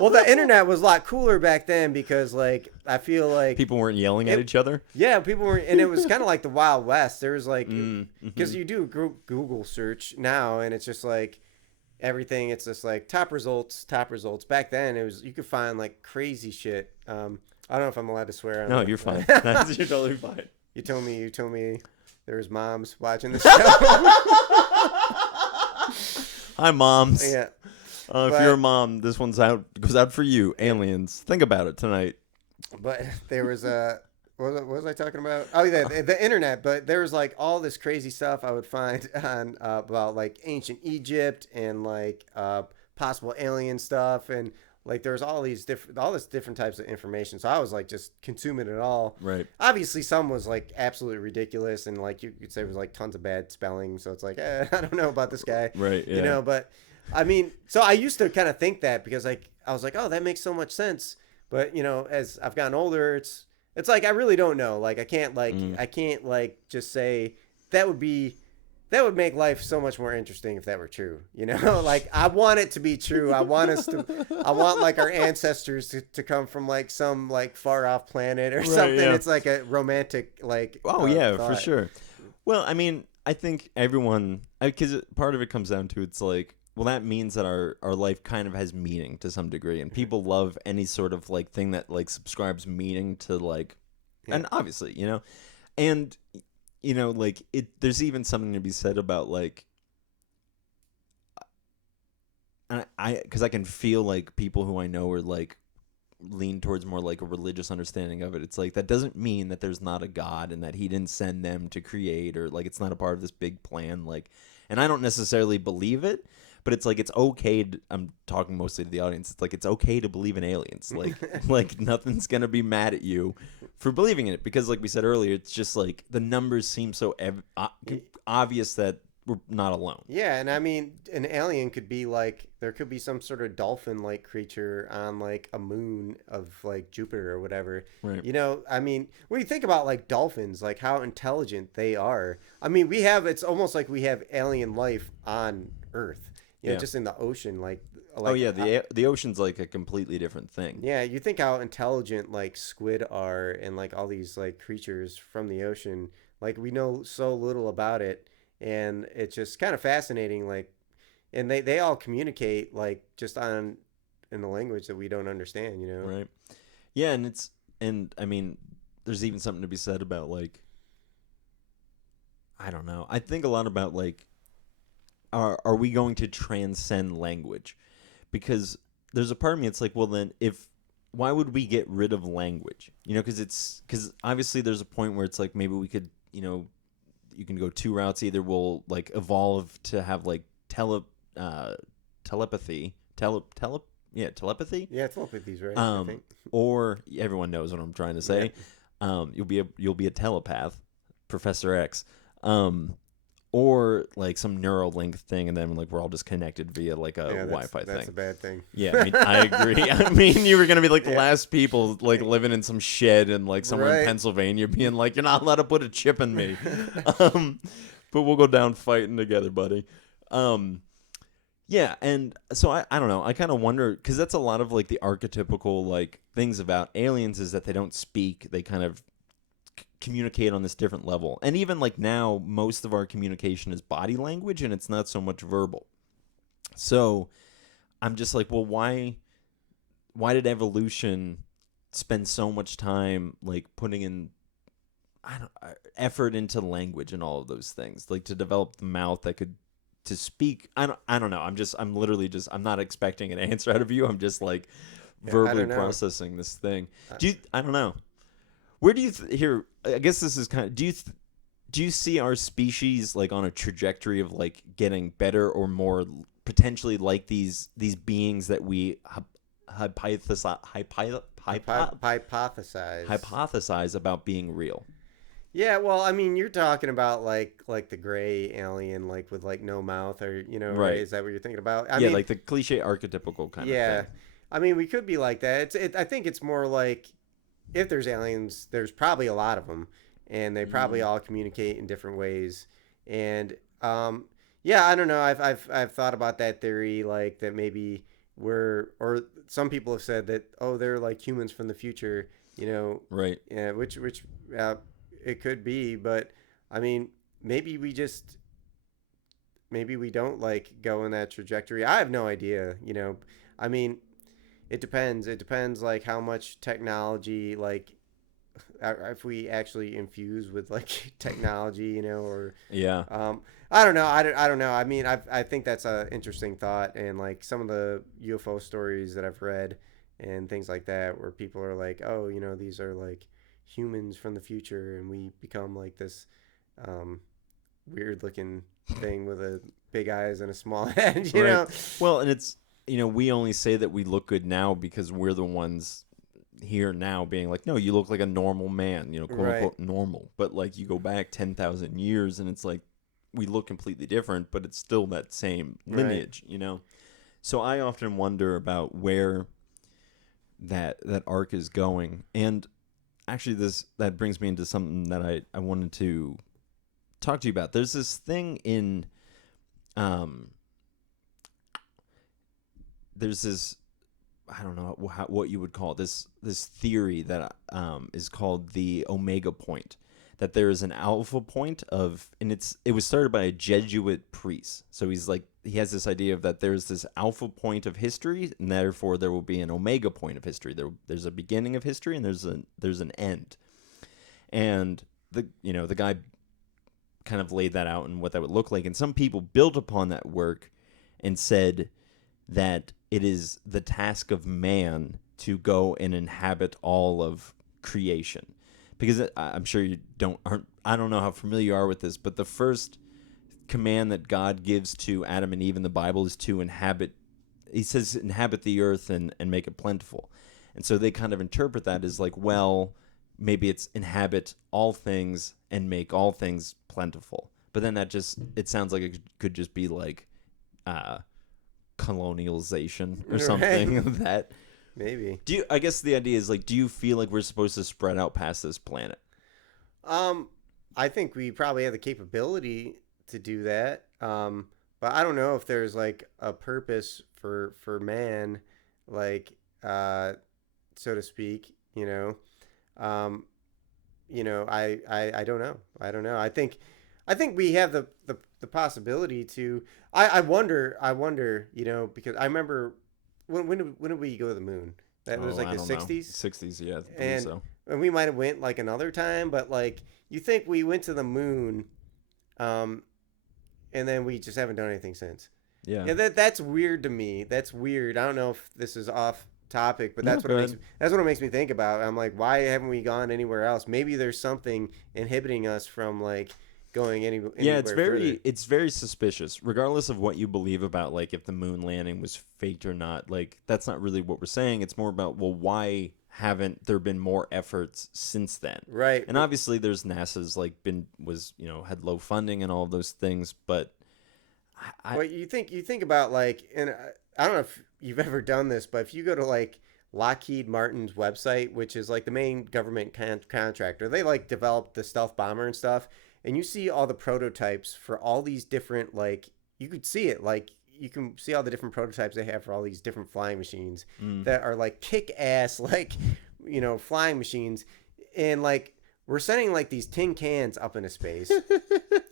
well, the internet was a lot cooler back then because like I feel like People weren't yelling at each other. yeah, people were, and it was kind of like the Wild West. There was like Mm-hmm. because you do Google search now, and it's just like everything. It's just like top results. Back then, it was you could find like crazy shit. I don't know if I'm allowed to swear. No, you're fine. You're totally fine. You told me there was moms watching the show. Hi, moms. Yeah, If but- you're a mom, this one's goes out for you. Aliens. Think about it tonight. but there was a. What was I talking about? Oh, yeah, the internet. But there was like all this crazy stuff I would find on about like ancient Egypt and like possible alien stuff, and like there's all this different types of information. So I was like just consuming it all. Right. Obviously, some was like absolutely ridiculous, and like you could say it was like tons of bad spelling. So it's like I don't know about this guy. Right. Yeah. But I mean, so I used to kind of think that because like I was like, oh, that makes so much sense. But as I've gotten older, It's like I really don't know. Like Mm. I can't like just say that would be that would make life so much more interesting if that were true. You know, like I want it to be true. I want like our ancestors to come from like some like far off planet or Right, something. yeah. It's like a romantic like Oh yeah, for thought. sure. Well, I mean, I think everyone, because part of it comes down to it's like, well, that means that our life kind of has meaning to some degree, and people love any sort of like thing that like subscribes meaning to like, Yeah. and obviously, and like it. There's even something to be said about like, because I can feel like people who I know are like lean towards more like a religious understanding of it. It's like that doesn't mean that there's not a God and that he didn't send them to create, or like it's not a part of this big plan. Like, and I don't necessarily believe it, but it's like it's okay I'm talking mostly to the audience. It's like it's okay to believe in aliens. Like like nothing's gonna be mad at you for believing in it, because like we said earlier, it's just like the numbers seem so obvious that we're not alone. Yeah, and I mean, an alien could be like there could be some sort of dolphin-like creature on like a moon of like Jupiter or whatever. Right. You know, I mean, when you think about like dolphins, like how intelligent they are. I mean, we have it's almost like we have alien life on Earth. You know, Yeah. just in the ocean, Oh like yeah, the ocean's like a completely different thing. yeah, you think how intelligent like squid are and like all these like creatures from the ocean. Like we know so little about it, and it's just kind of fascinating. Like, and they all communicate like just on in the language that we don't understand. You know. Right. Yeah, and I mean, there's even something to be said about like, I don't know. I think a lot about like, are we going to transcend language? Because there's a part of me. It's like, well, then if why would we get rid of language? Because obviously there's a point where it's like maybe we could, you can go two routes. Either we'll like evolve to have like uh, telepathy, telepathy, Yeah, telepathy's right. I um, think. or everyone knows what I'm trying to say. Yeah. You'll be a telepath, Professor X, um, or like some Neuralink thing, and then like we're all just connected via like a Yeah, Wi-Fi that's thing. a bad thing. Yeah, I mean, I agree. I mean, you were gonna be like the Yeah. last people like living in some shed and like somewhere in Right. Pennsylvania, being like, "You're not allowed to put a chip in me." Um, but we'll go down fighting together, buddy. Um, yeah, and so I don't know. I kind of wonder because that's a lot of like the archetypical like things about aliens is that they don't speak. They kind of communicate on this different level. And even like now, most of our communication is body language and it's not so much verbal. So I'm just like, well, why did evolution spend so much time like putting in effort into language and all of those things, like to develop the mouth that could to speak. I don't know. I'm literally just I'm not expecting an answer out of you. I'm just like Yeah, I verbally don't know. processing this thing. Uh, I don't know. Where do you here? I guess this is kind of. Do you see our species like on a trajectory of like getting better or more potentially like these beings that we Hypothesize. hypothesize about being real? Yeah, well, I mean, you're talking about like the gray alien, like with like no mouth, or right? Right. Is that what you're thinking about? I Yeah, mean, like the cliche archetypical kind of yeah, thing. I mean, we could be like that. I think it's more like if there's aliens, there's probably a lot of them, and they probably Mm, all communicate in different ways. And yeah, I don't know. I've thought about that theory, like that maybe or some people have said that they're like humans from the future, you know, right. yeah, which uh, it could be, but I mean, maybe maybe we don't like go in that trajectory. I have no idea, I mean, it depends. It depends like how much technology like if we actually infuse with like technology, or Yeah. I don't know. I don't know. I mean, I think that's a interesting thought, and like some of the UFO stories that I've read and things like that, where people are like, oh, these are like humans from the future, and we become like this um, weird looking thing with a big eyes and a small head, Right. Well, and it's we only say that we look good now because we're the ones here now being like, no, you look like a normal man, quote Right. unquote normal. But like you go back 10,000 years and it's like we look completely different, but it's still that same Right. lineage. So I often wonder about where that arc is going. And actually that brings me into something that I wanted to talk to you about. There's this thing in um there's this, I don't know what you would call it, this theory that is called the omega point, that there is an alpha point of, and it was started by a Jesuit priest. So he has this idea of that there's this alpha point of history, and therefore there will be an omega point of history. There's a beginning of history, and there's an end. And the guy kind of laid that out and what that would look like. And some people built upon that work and said that it is the task of man to go and inhabit all of creation. Because I'm sure I don't know how familiar you are with this, but the first command that God gives to Adam and Eve in the Bible is to inhabit. He says, inhabit the earth and make it plentiful. And so they kind of interpret that as like, well, maybe it's inhabit all things and make all things plentiful. But then it sounds like it could just be like colonialization or something of that. Maybe. I guess the idea is like, do you feel like we're supposed to spread out past this planet? I think we probably have the capability to do that. But I don't know if there's like a purpose for man, like so to speak, you know. I don't know. I don't know. I think we have the possibility to. I wonder, you know, because I remember when did we go to the moon? That was like the 60s. 60s, yeah, I believe so. And we might have went like another time, but like you think we went to the moon, and then we just haven't done anything since. Yeah. Yeah, that's weird to me. That's weird. I don't know if this is off topic, but that's what it makes me think about. I'm like, why haven't we gone anywhere else? Maybe there's something inhibiting us from like going anywhere. Yeah, further. It's very suspicious, regardless of what you believe about like if the moon landing was faked or not. Like that's not really what we're saying. It's more about, well, why haven't there been more efforts since then? Right. And obviously there's NASA's like had low funding and all of those things, but well, you think about like, and I don't know if you've ever done this, but if you go to like Lockheed Martin's website, which is like the main government contractor, they like developed the stealth bomber and stuff, and you see all the prototypes for all these different, like, you could see it, like you can see all the different prototypes they have for all these different flying machines that are like kick ass, like, you know, flying machines, and like we're sending like these tin cans up into space.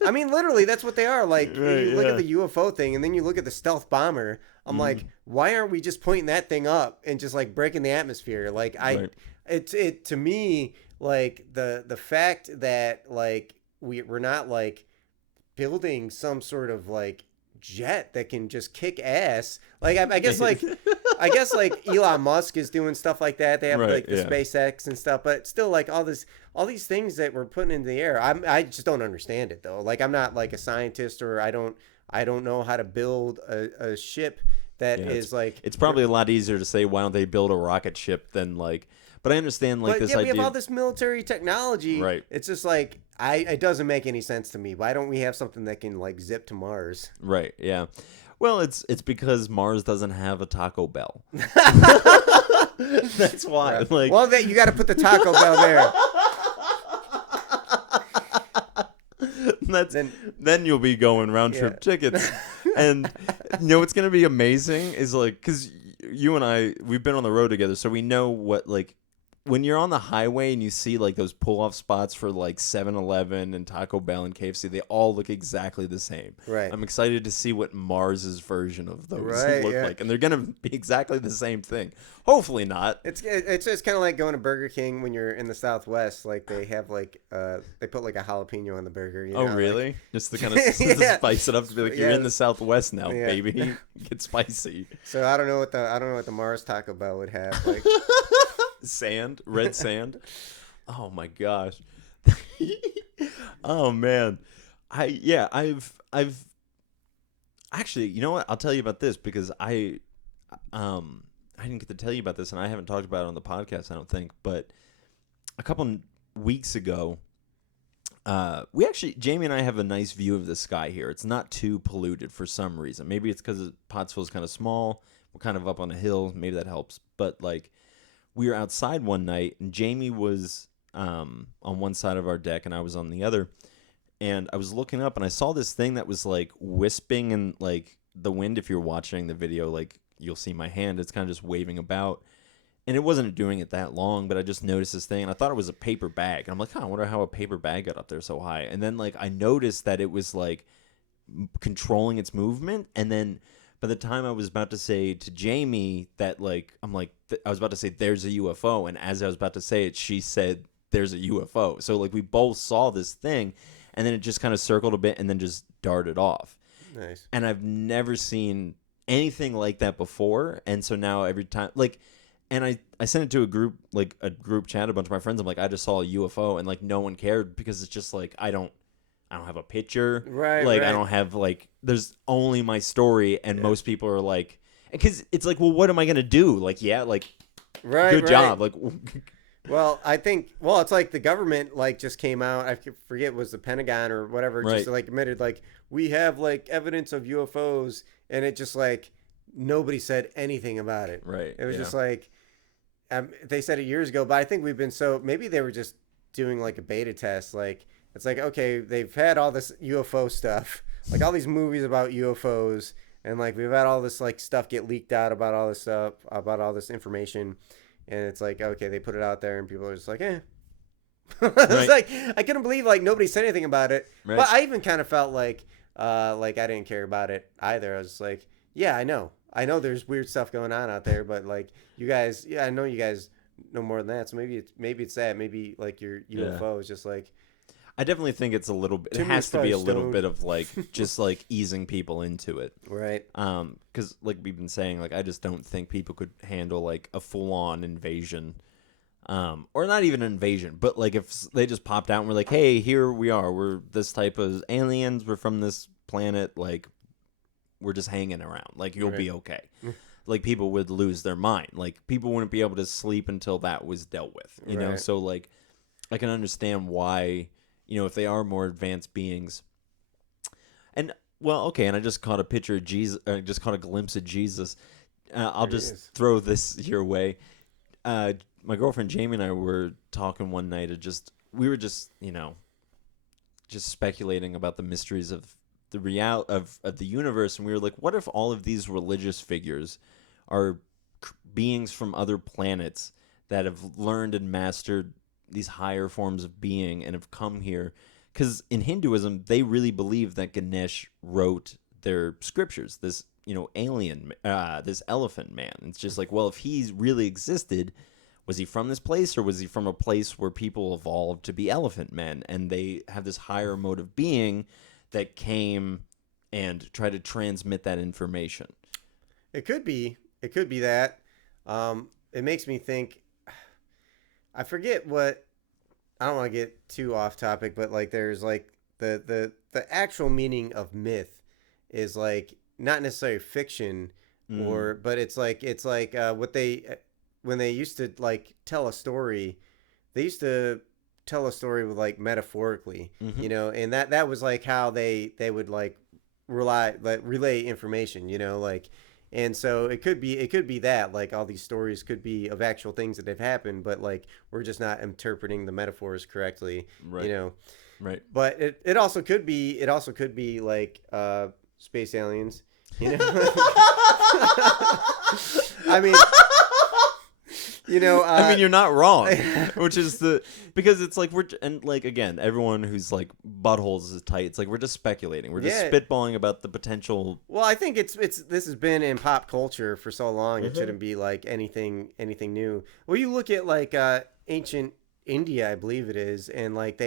I mean, literally, that's what they are. Like, you look at the UFO thing, and then you look at the stealth bomber. I'm like, why aren't we just pointing that thing up and just like breaking the atmosphere? Like, it to me, like the fact that like we're not like building some sort of like jet that can just kick ass. Like, I guess like Elon Musk is doing stuff like that. They have like the SpaceX and stuff, but still like all these things that we're putting into the air. I just don't understand it though. Like, I'm not like a scientist, or I don't know how to build a ship that is like. It's probably a lot easier to say, why don't they build a rocket ship than like. But I understand like this idea. We have all this military technology. Right. It's just like it doesn't make any sense to me. Why don't we have something that can like zip to Mars? Right. Yeah. Well, it's because Mars doesn't have a Taco Bell. That's why. Right. Like, well, you got to put the Taco Bell there. Then you'll be going round trip tickets. And you know what's gonna be amazing is like, because you and I, we've been on the road together, so we know what, like, when you're on the highway and you see like those pull-off spots for like 7-Eleven and Taco Bell and KFC, they all look exactly the same. Right. I'm excited to see what Mars's version of those look like, and they're gonna be exactly the same thing. Hopefully not. It's kind of like going to Burger King when you're in the Southwest. Like they have like they put like a jalapeno on the burger. You know? Oh really? Like, just to kind of spice it up to be like, you're in the Southwest now, baby. Get spicy. So I don't know what the Mars Taco Bell would have. Like. Red sand. Oh my gosh. Oh man. I've actually, you know what? I'll tell you about this because I didn't get to tell you about this, and I haven't talked about it on the podcast, I don't think, but a couple weeks ago, Jamie and I have a nice view of the sky here. It's not too polluted for some reason. Maybe it's because Pottsville's kind of small. We're kind of up on a hill. Maybe that helps. But like, we were outside one night, and Jamie was on one side of our deck, and I was on the other. And I was looking up, and I saw this thing that was like wisping in like the wind. If you're watching the video, like you'll see my hand. It's kind of just waving about, and it wasn't doing it that long. But I just noticed this thing, and I thought it was a paper bag. And I'm like, huh, I wonder how a paper bag got up there so high. And then like I noticed that it was like controlling its movement, and then by the time I was about to say to Jamie that like I was about to say there's a UFO, and as I was about to say it, she said there's a UFO. So like we both saw this thing, and then it just kind of circled a bit and then just darted off. Nice. And I've never seen anything like that before, and so now every time like, and I sent it to a group chat, a bunch of my friends. I'm like, I just saw a UFO, and like no one cared because it's just like I don't have a picture. Right. Like right. I don't have like there's only my story, and most people are like, because it's like, well, what am I gonna do? Like, yeah, like, right. good right. job. Like, well, I think it's like the government like just came out. I forget it was the Pentagon or whatever, just like admitted like we have like evidence of UFOs, and it just like nobody said anything about it. Right. It was just like they said it years ago, but I think we've been maybe they were just doing like a beta test. Like it's like, okay, they've had all this UFO stuff, like all these movies about UFOs, and like we've had all this like stuff get leaked out about all this stuff, about all this information, and it's like, okay, they put it out there, and people are just like, eh. It's like I couldn't believe like nobody said anything about it, but I even kind of felt like I didn't care about it either. I was like, yeah, I know there's weird stuff going on out there, but like you guys, I know you guys know more than that, so maybe it's that, maybe like your UFO is just like. I definitely think it's a little bit. It has to be a little bit of like just like easing people into it, right? Because like we've been saying, like I just don't think people could handle like a full-on invasion, or not even an invasion, but like if they just popped out and were like, "Hey, here we are. We're this type of aliens. We're from this planet. Like, we're just hanging around. Like, you'll be okay." Like people would lose their mind. Like people wouldn't be able to sleep until that was dealt with. You know, so like I can understand why. You know, if they are more advanced beings. And, well, okay, and I just caught a picture of Jesus, just caught a glimpse of Jesus. I'll just throw this your way. My girlfriend Jamie and I were talking one night. We were just, you know, just speculating about the mysteries of the of the universe. And we were like, what if all of these religious figures are beings from other planets that have learned and mastered these higher forms of being and have come here? Because in Hinduism, they really believe that Ganesh wrote their scriptures, this, you know, alien, this elephant man. It's just like, well, if he really existed, was he from this place, or was he from a place where people evolved to be elephant men, and they have this higher mode of being that came and tried to transmit that information? It could be that. It makes me think, I forget what, I don't want to get too off topic, but like there's like the actual meaning of myth is like not necessarily fiction, but it's like what they, when they used to like tell a story, they used to tell a story with like metaphorically, you know, and that was like how they would like relay information, you know, like. And so it could be that like all these stories could be of actual things that have happened, but like we're just not interpreting the metaphors correctly, you know. Right. But it also could be like space aliens, you know. I mean, you know, I mean, you're not wrong, which is because it's like and like, again, everyone who's like buttholes is tight. It's like, we're just speculating. We're just spitballing about the potential. Well, I think this has been in pop culture for so long. It shouldn't be like anything new. Well, you look at like ancient India, I believe it is. And like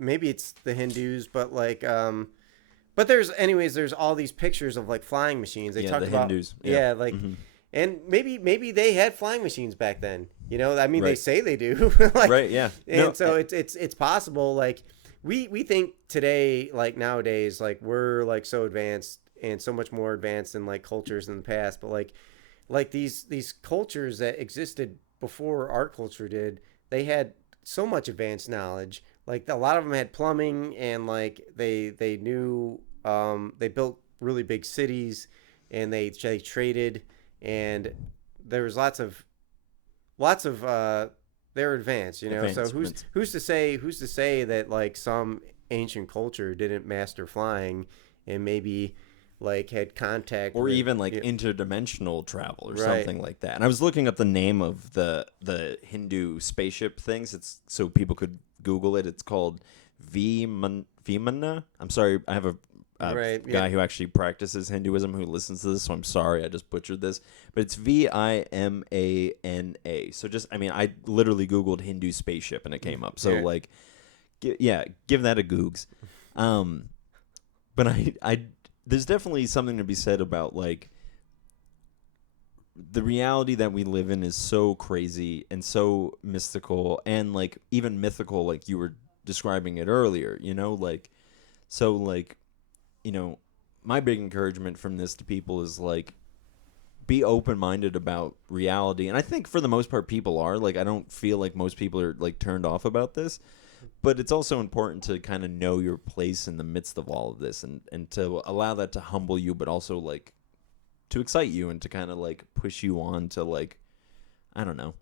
maybe it's the Hindus, but like, but there's all these pictures of like flying machines. They talked about Hindus. like, and maybe they had flying machines back then. You know, I mean, they say they do. Like, right. Yeah. And so it's possible. Like we think today, like nowadays, like we're like so advanced and so much more advanced than like cultures in the past. But like these cultures that existed before our culture did, they had so much advanced knowledge. Like a lot of them had plumbing, and like they knew, they built really big cities, and they traded. And there was lots of they're advanced, you know. So advancements. who's to say that like some ancient culture didn't master flying and maybe like had contact Or with even like interdimensional travel or right. something like that. And I was looking up the name of the Hindu spaceship things. It's so people could Google it. It's called Vimana. I'm sorry, I have a Right. Yeah. guy who actually practices Hinduism who listens to this, so I'm sorry I just butchered this. But it's Vimana. So just I mean I literally Googled Hindu spaceship and it came up. So Yeah. like yeah, give that a googs. Um, but I there's definitely something to be said about like the reality that we live in is so crazy and so mystical and like even mythical like you were describing it earlier, you know, like so like you know, my big encouragement from this to people is like be open-minded about reality. And I think for the most part people are. Like I don't feel like most people are like turned off about this. But it's also important to kind of know your place in the midst of all of this and to allow that to humble you, but also like to excite you and to kind of like push you on to like, I don't know,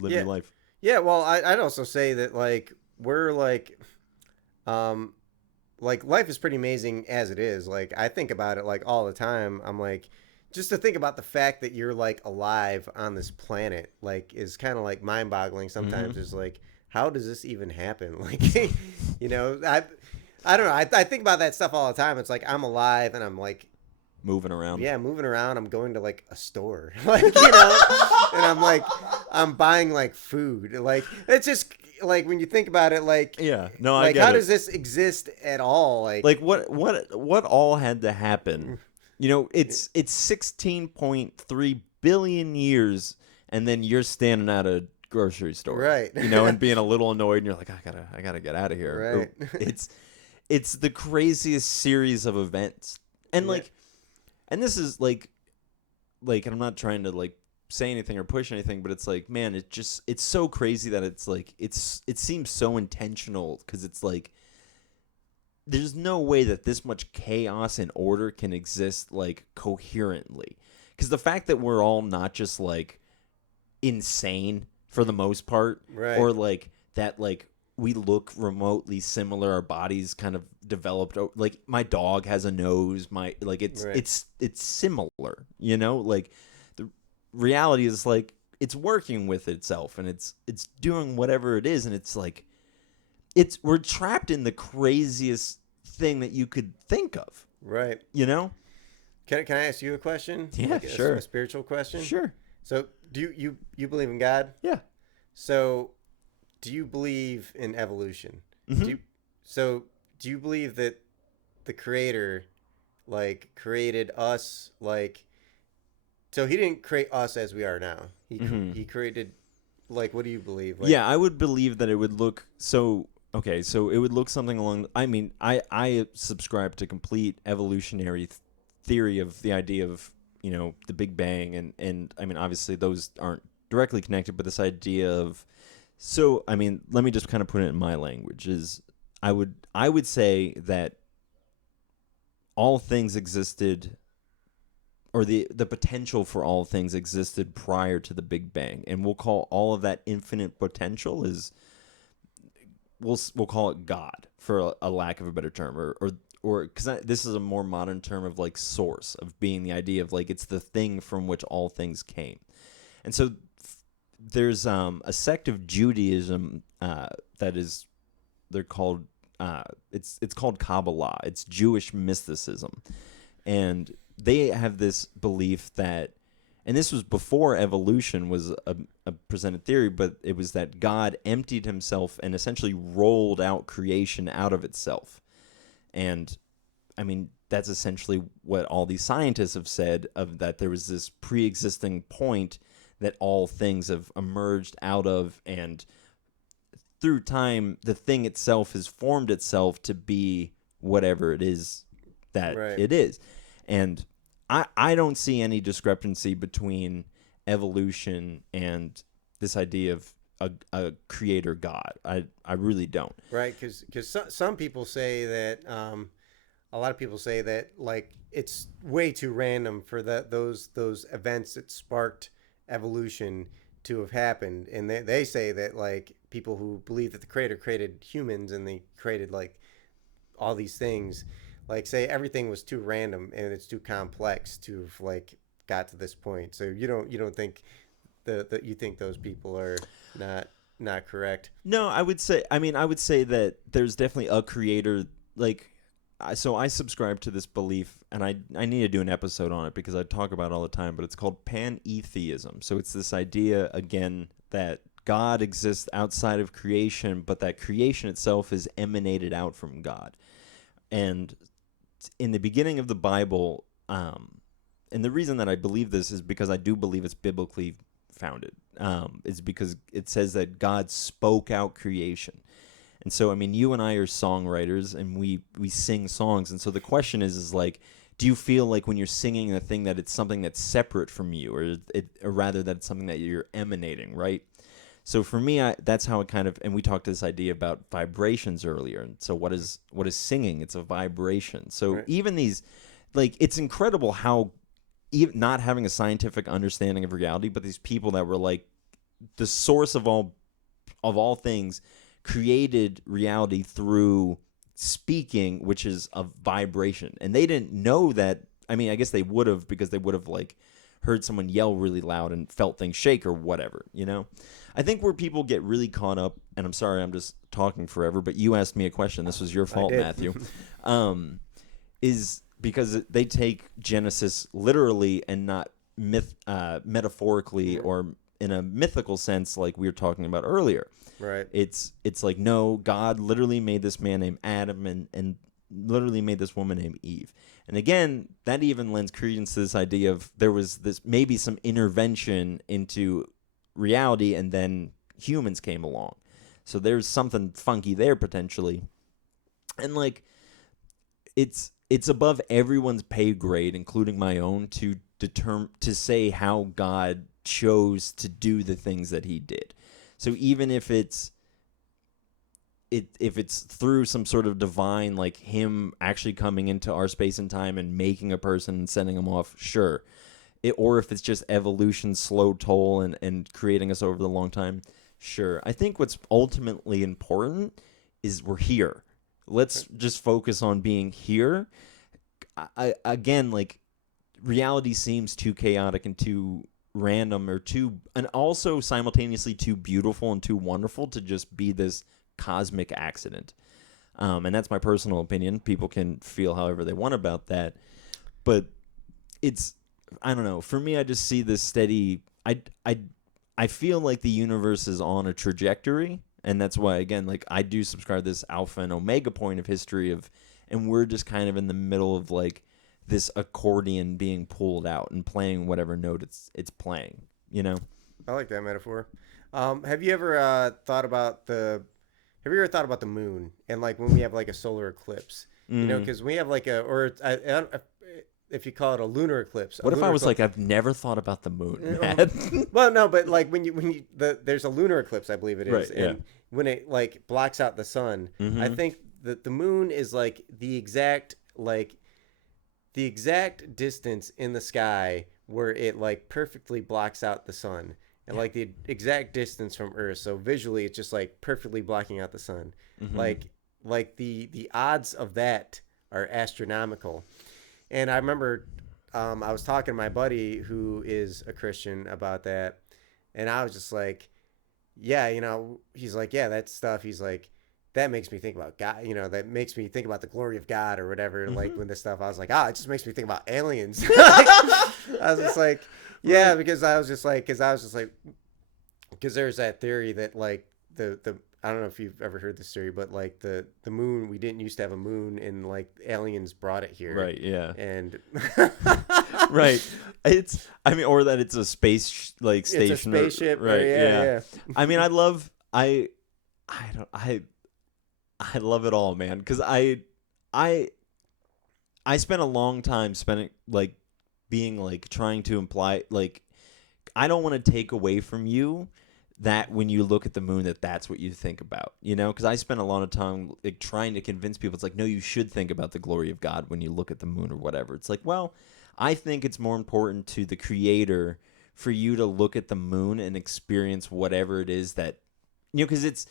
live Yeah. your life. Yeah. Well, I'd also say that like we're um, like life is pretty amazing as it is. Like I think about it like all the time. I'm like, just to think about the fact that you're like alive on this planet, like is kind of like mind boggling Mm-hmm. sometimes. Is like, how does this even happen? Like, you know, I don't know. I think about that stuff all the time. It's like I'm alive and I'm like, Moving around. yeah, moving around. I'm going to like a store, like you know, and I'm like, I'm buying like food. Like it's just like when you think about it, Yeah, no, I like get how it. does this exist at all? Like what all had to happen? You know, Yeah, it's 16.3 billion years and then you're standing at a grocery store, right, you know, and being a little annoyed and you're like I got to get out of here. Or right, it's the craziest series of events. And yeah, like and this is and I'm not trying to like say anything or push anything, but it's like, man, it's so crazy that it's like it seems so intentional because it's like there's no way that this much chaos and order can exist like coherently. Because the fact that we're all not just like insane for the most part, right, or like that, like we look remotely similar, our bodies kind of developed. Like my dog has a nose, my like right, it's similar, you know. Like the reality is like it's working with itself and it's doing whatever it is, and it's like we're trapped in the craziest thing that you could think of, right. you know? Can I ask you a question? Yeah, Like a sure. spiritual question? Sure. So, do you believe in God? Yeah. So, do you believe in evolution? Do Mm-hmm. you, so do you believe that the creator like created us like so he didn't create us as we are now. Mm-hmm. He created like what do you believe? Like Yeah, I would believe that it would look so okay, so it would look something along I mean, I subscribe to complete evolutionary theory of the idea of, you know, the Big Bang and I mean, obviously those aren't directly connected, but this idea of so I mean, let me just kind of put it in my language is I would say that all things existed or the potential for all things existed prior to the Big Bang, and we'll call all of that infinite potential is we'll call it God for a lack of a better term, or because this is a more modern term of like source of being the idea of like it's the thing from which all things came, and so there's a sect of Judaism that is they're called it's called Kabbalah. It's Jewish mysticism, and they have this belief that and this was before evolution was a presented theory, but it was that God emptied himself and essentially rolled out creation out of itself. And I mean, that's essentially what all these scientists have said of that there was this pre-existing point that all things have emerged out of, and through time the thing itself has formed itself to be whatever it is that right. it is. And I don't see any discrepancy between evolution and this idea of a creator God. I really don't. Right, because some people say that a lot of people say that like it's way too random for those events that sparked evolution to have happened, and they say that like people who believe that the creator created humans and they created like all these things, like say everything was too random and it's too complex to have like got to this point. So you don't think you think those people are not not correct. No, I would say that there's definitely a creator. Like, so I subscribe to this belief, and I need to do an episode on it because I talk about it all the time. But it's called pantheism. So it's this idea again that God exists outside of creation, but that creation itself is emanated out from God. And in the beginning of the Bible, and the reason that I believe this is because I do believe it's biblically founded. Is because it says that God spoke out creation. And so, I mean, you and I are songwriters, and we sing songs. And so the question is like, do you feel like when you're singing a thing that it's something that's separate from you, or rather that it's something that you're emanating, right? So for me, that's how it kind of, and we talked this idea about vibrations earlier. And so what is singing? It's a vibration. So Right. even these, like, it's incredible how, even not having a scientific understanding of reality, but these people that were like the source of all things created reality through speaking, which is a vibration. And they didn't know that. I mean, I guess they would have, because they would have like heard someone yell really loud and felt things shake or whatever, you know? I think where people get really caught up, and I'm sorry, I'm just talking forever, but you asked me a question. This was your fault, did. Matthew. Is because they take Genesis literally and not metaphorically or in a mythical sense like we were talking about earlier. Right. It's like, no, God literally made this man named Adam and literally made this woman named Eve. And again, that even lends credence to this idea of there was this maybe some intervention into reality and then humans came along. So there's something funky there potentially. And like it's above everyone's pay grade, including my own, to say how God chose to do the things that he did. So even if it's through some sort of divine, like him actually coming into our space and time and making a person and sending them off, sure. Or if it's just evolution, slow toll, and creating us over the long time, sure. I think what's ultimately important is we're here. Let's just focus on being here. Again, like, reality seems too chaotic and too random and also simultaneously too beautiful and too wonderful to just be this cosmic accident. And that's my personal opinion. People can feel however they want about that. But I don't know. For me, I just see this steady. I feel like the universe is on a trajectory, and that's why, again, like, I do subscribe to this alpha and omega point of history and we're just kind of in the middle of like this accordion being pulled out and playing whatever note it's playing. You know. I like that metaphor. Have you ever thought about the Have you ever thought about the moon and like when we have like a solar eclipse? You know, because we have like if you call it a lunar eclipse. What if I was eclipse, like, I've never thought about the moon, Matt? well, no, but like there's a lunar eclipse, I believe it is, Right, yeah. and when it like blocks out the sun, I think that the moon is like the exact distance in the sky where it like perfectly blocks out the sun, and like the exact distance from Earth. So visually, it's just like perfectly blocking out the sun. Like the odds of that are astronomical. And I remember I was talking to my buddy who is a Christian about that, and I was just like, yeah, you know, he's like, yeah, that stuff. He's like, that makes me think about God, you know, that makes me think about the glory of God or whatever. Like when this stuff, I was like, it just makes me think about aliens. Like, I was just like, yeah, because there's that theory that like the I don't know if you've ever heard this theory, but like the moon, we didn't used to have a moon, and like aliens brought it here. Right. Yeah. And Right. Or that it's a space like station. It's a spaceship. Right. Yeah. I mean, I love it all, man, because I spent a long time spending like being like trying to imply like I don't want to take away from you that when you look at the moon that's what you think about, you know, because I spent a lot of time like trying to convince people. It's like, no, you should think about the glory of God when you look at the moon or whatever. It's like, well, I think it's more important to the creator for you to look at the moon and experience whatever it is that, because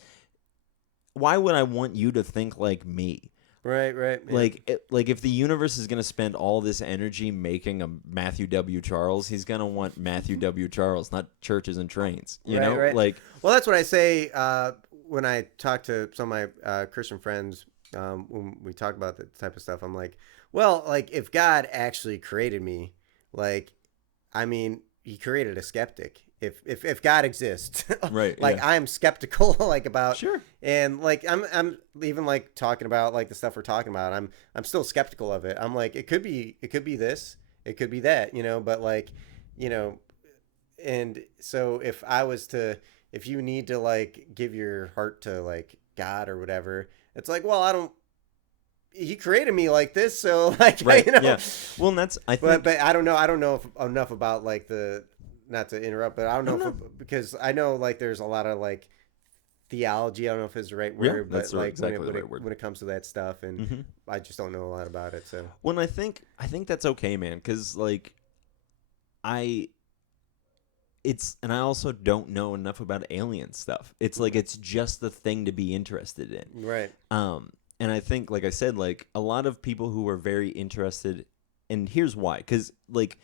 why would I want you to think like me? Right, man. Like if the universe is gonna spend all this energy making a Matthew W. Charles, he's gonna want Matthew W. Charles, not churches and trains. You know, right. like Well, that's what I say when I talk to some of my Christian friends. When we talk about that type of stuff, I'm like, well, like if God actually created me, like, I mean, He created a skeptic. If God exists, right, like yeah. I'm skeptical, like about Sure. and like I'm even like talking about like the stuff we're talking about. I'm still skeptical of it. I'm like it could be this, it could be that, but like, you know, and so if you need to like give your heart to like God or whatever, it's like, well, I don't. He created me like this, so like Right. Yeah. Well, and that's I think. But I don't know. I don't know enough about like the. Not to interrupt, but I don't know because I know like there's a lot of like theology. I don't know if it's the right word, but that's like exactly the right word. when it comes to that stuff, and I just don't know a lot about it. So Well, I think that's okay, man, because like I also don't know enough about alien stuff. It's like it's just the thing to be interested in. right. And I think, like I said, like a lot of people who are very interested, and here's why, because like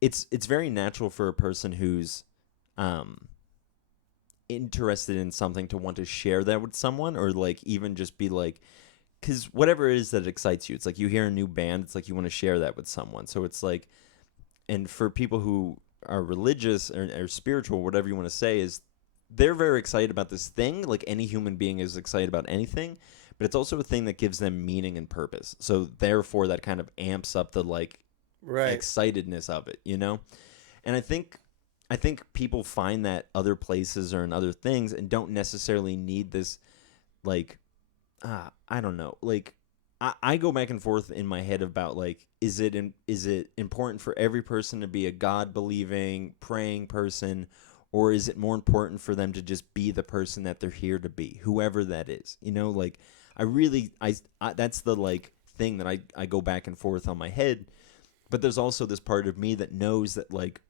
it's very natural for a person who's interested in something to want to share that with someone, or like even just be like, because whatever it is that excites you, it's like you hear a new band, it's like you want to share that with someone. So it's like, and for people who are religious or spiritual, whatever you want to say, is they're very excited about this thing, like any human being is excited about anything, but it's also a thing that gives them meaning and purpose. So therefore that kind of amps up the like excitedness of it, And I think people find that other places or in other things and don't necessarily need this, like, I don't know. Like, I go back and forth in my head about, like, is it important for every person to be a God-believing, praying person, or is it more important for them to just be the person that they're here to be, whoever that is? Like, I that's the, like, thing that I go back and forth on my head. But there's also this part of me that knows that, like,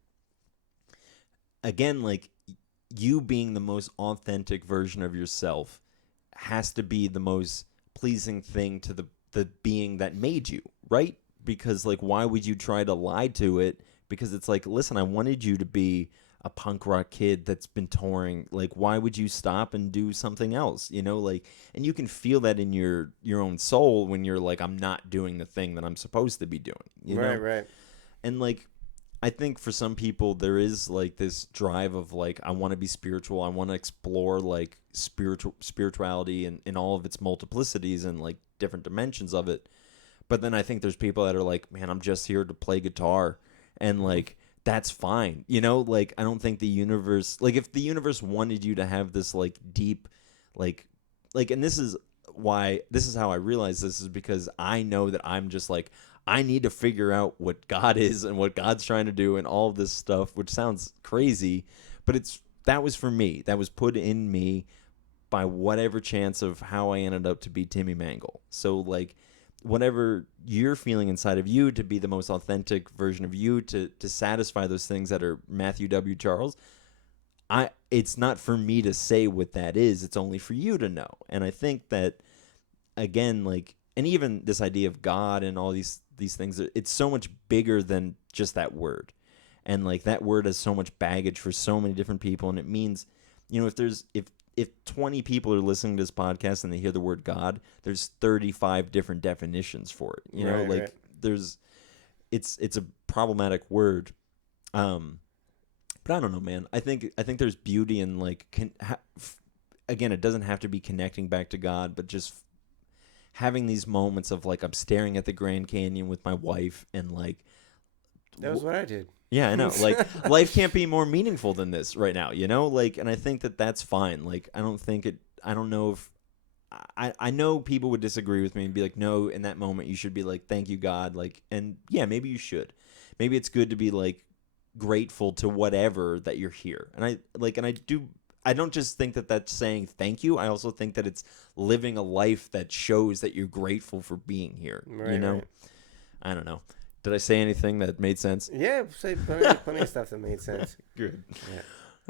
again, like, you being the most authentic version of yourself has to be the most pleasing thing to the being that made you, right? Because, like, why would you try to lie to it? Because it's like, listen, I wanted you to be a punk rock kid that's been touring. Like, why would you stop and do something else? Like, and you can feel that in your own soul when you're like, I'm not doing the thing that I'm supposed to be doing. Right. And like, I think for some people there is like this drive of like, I want to be spiritual. I want to explore like spirituality and in all of its multiplicities and like different dimensions of it. But then I think there's people that are like, man, I'm just here to play guitar, and like that's fine. Like, I don't think the universe, like, if the universe wanted you to have this like deep, like, and this is how I realize this is because I know that I'm just like, I need to figure out what God is and what God's trying to do and all of this stuff, which sounds crazy, but that was for me. That was put in me by whatever chance of how I ended up to be Timmy Mangle. So like, whatever you're feeling inside of you to be the most authentic version of you, to satisfy those things that are Matthew W. Charles, it's not for me to say what that is. It's only for you to know. And I think that, again, like, and even this idea of God and all these things, it's so much bigger than just that word. And like, that word has so much baggage for so many different people. And it means, if 20 people are listening to this podcast and they hear the word God, there's 35 different definitions for it. Right. It's a problematic word. But I don't know, man. I think there's beauty in like, again, it doesn't have to be connecting back to God, but just having these moments of like, I'm staring at the Grand Canyon with my wife, and like, That was what I did. Yeah, I know. Like, life can't be more meaningful than this right now, Like, and I think that that's fine. Like, I don't know if I know people would disagree with me and be like, no, in that moment you should be like, thank you, God. Like, and yeah, maybe you should. Maybe it's good to be like grateful to whatever that you're here. And I don't just think that that's saying thank you. I also think that it's living a life that shows that you're grateful for being here. Right. I don't know. Did I say anything that made sense? Yeah, say plenty of stuff that made sense. Good. Yeah.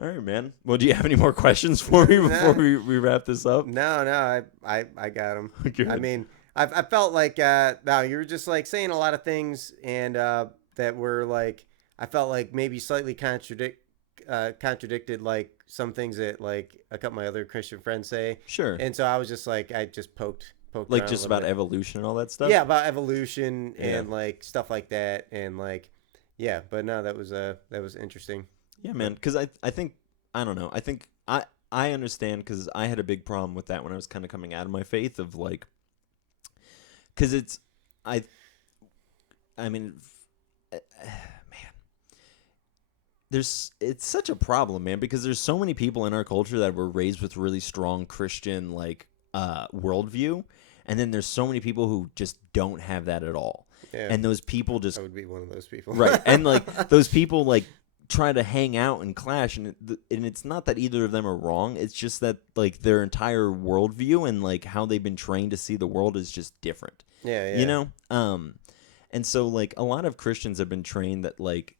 All right, man. Well, do you have any more questions for me before Nah. we wrap this up? No, I got him. Good. I mean, I felt like no, you were just like saying a lot of things, and that were like I felt like maybe slightly contradicted like some things that like a couple of my other Christian friends say, Sure. and so I was just like I just poked Like around a just little about bit. evolution and all that stuff? Yeah, about evolution Yeah. and like stuff like that, and like yeah, but no, that was interesting. Yeah, man. Because I think, I don't know. I think I understand because I had a big problem with that when I was kind of coming out of my faith of like, because I, I mean, man, it's such a problem, man, because there's so many people in our culture that were raised with really strong Christian like worldview, and then there's so many people who just don't have that at all. Yeah, And those people just I would be one of those people. right, and like those people like try to hang out and clash, and it's not that either of them are wrong. It's just that like their entire worldview and like how they've been trained to see the world is just different. Yeah. You know, and so like a lot of Christians have been trained that like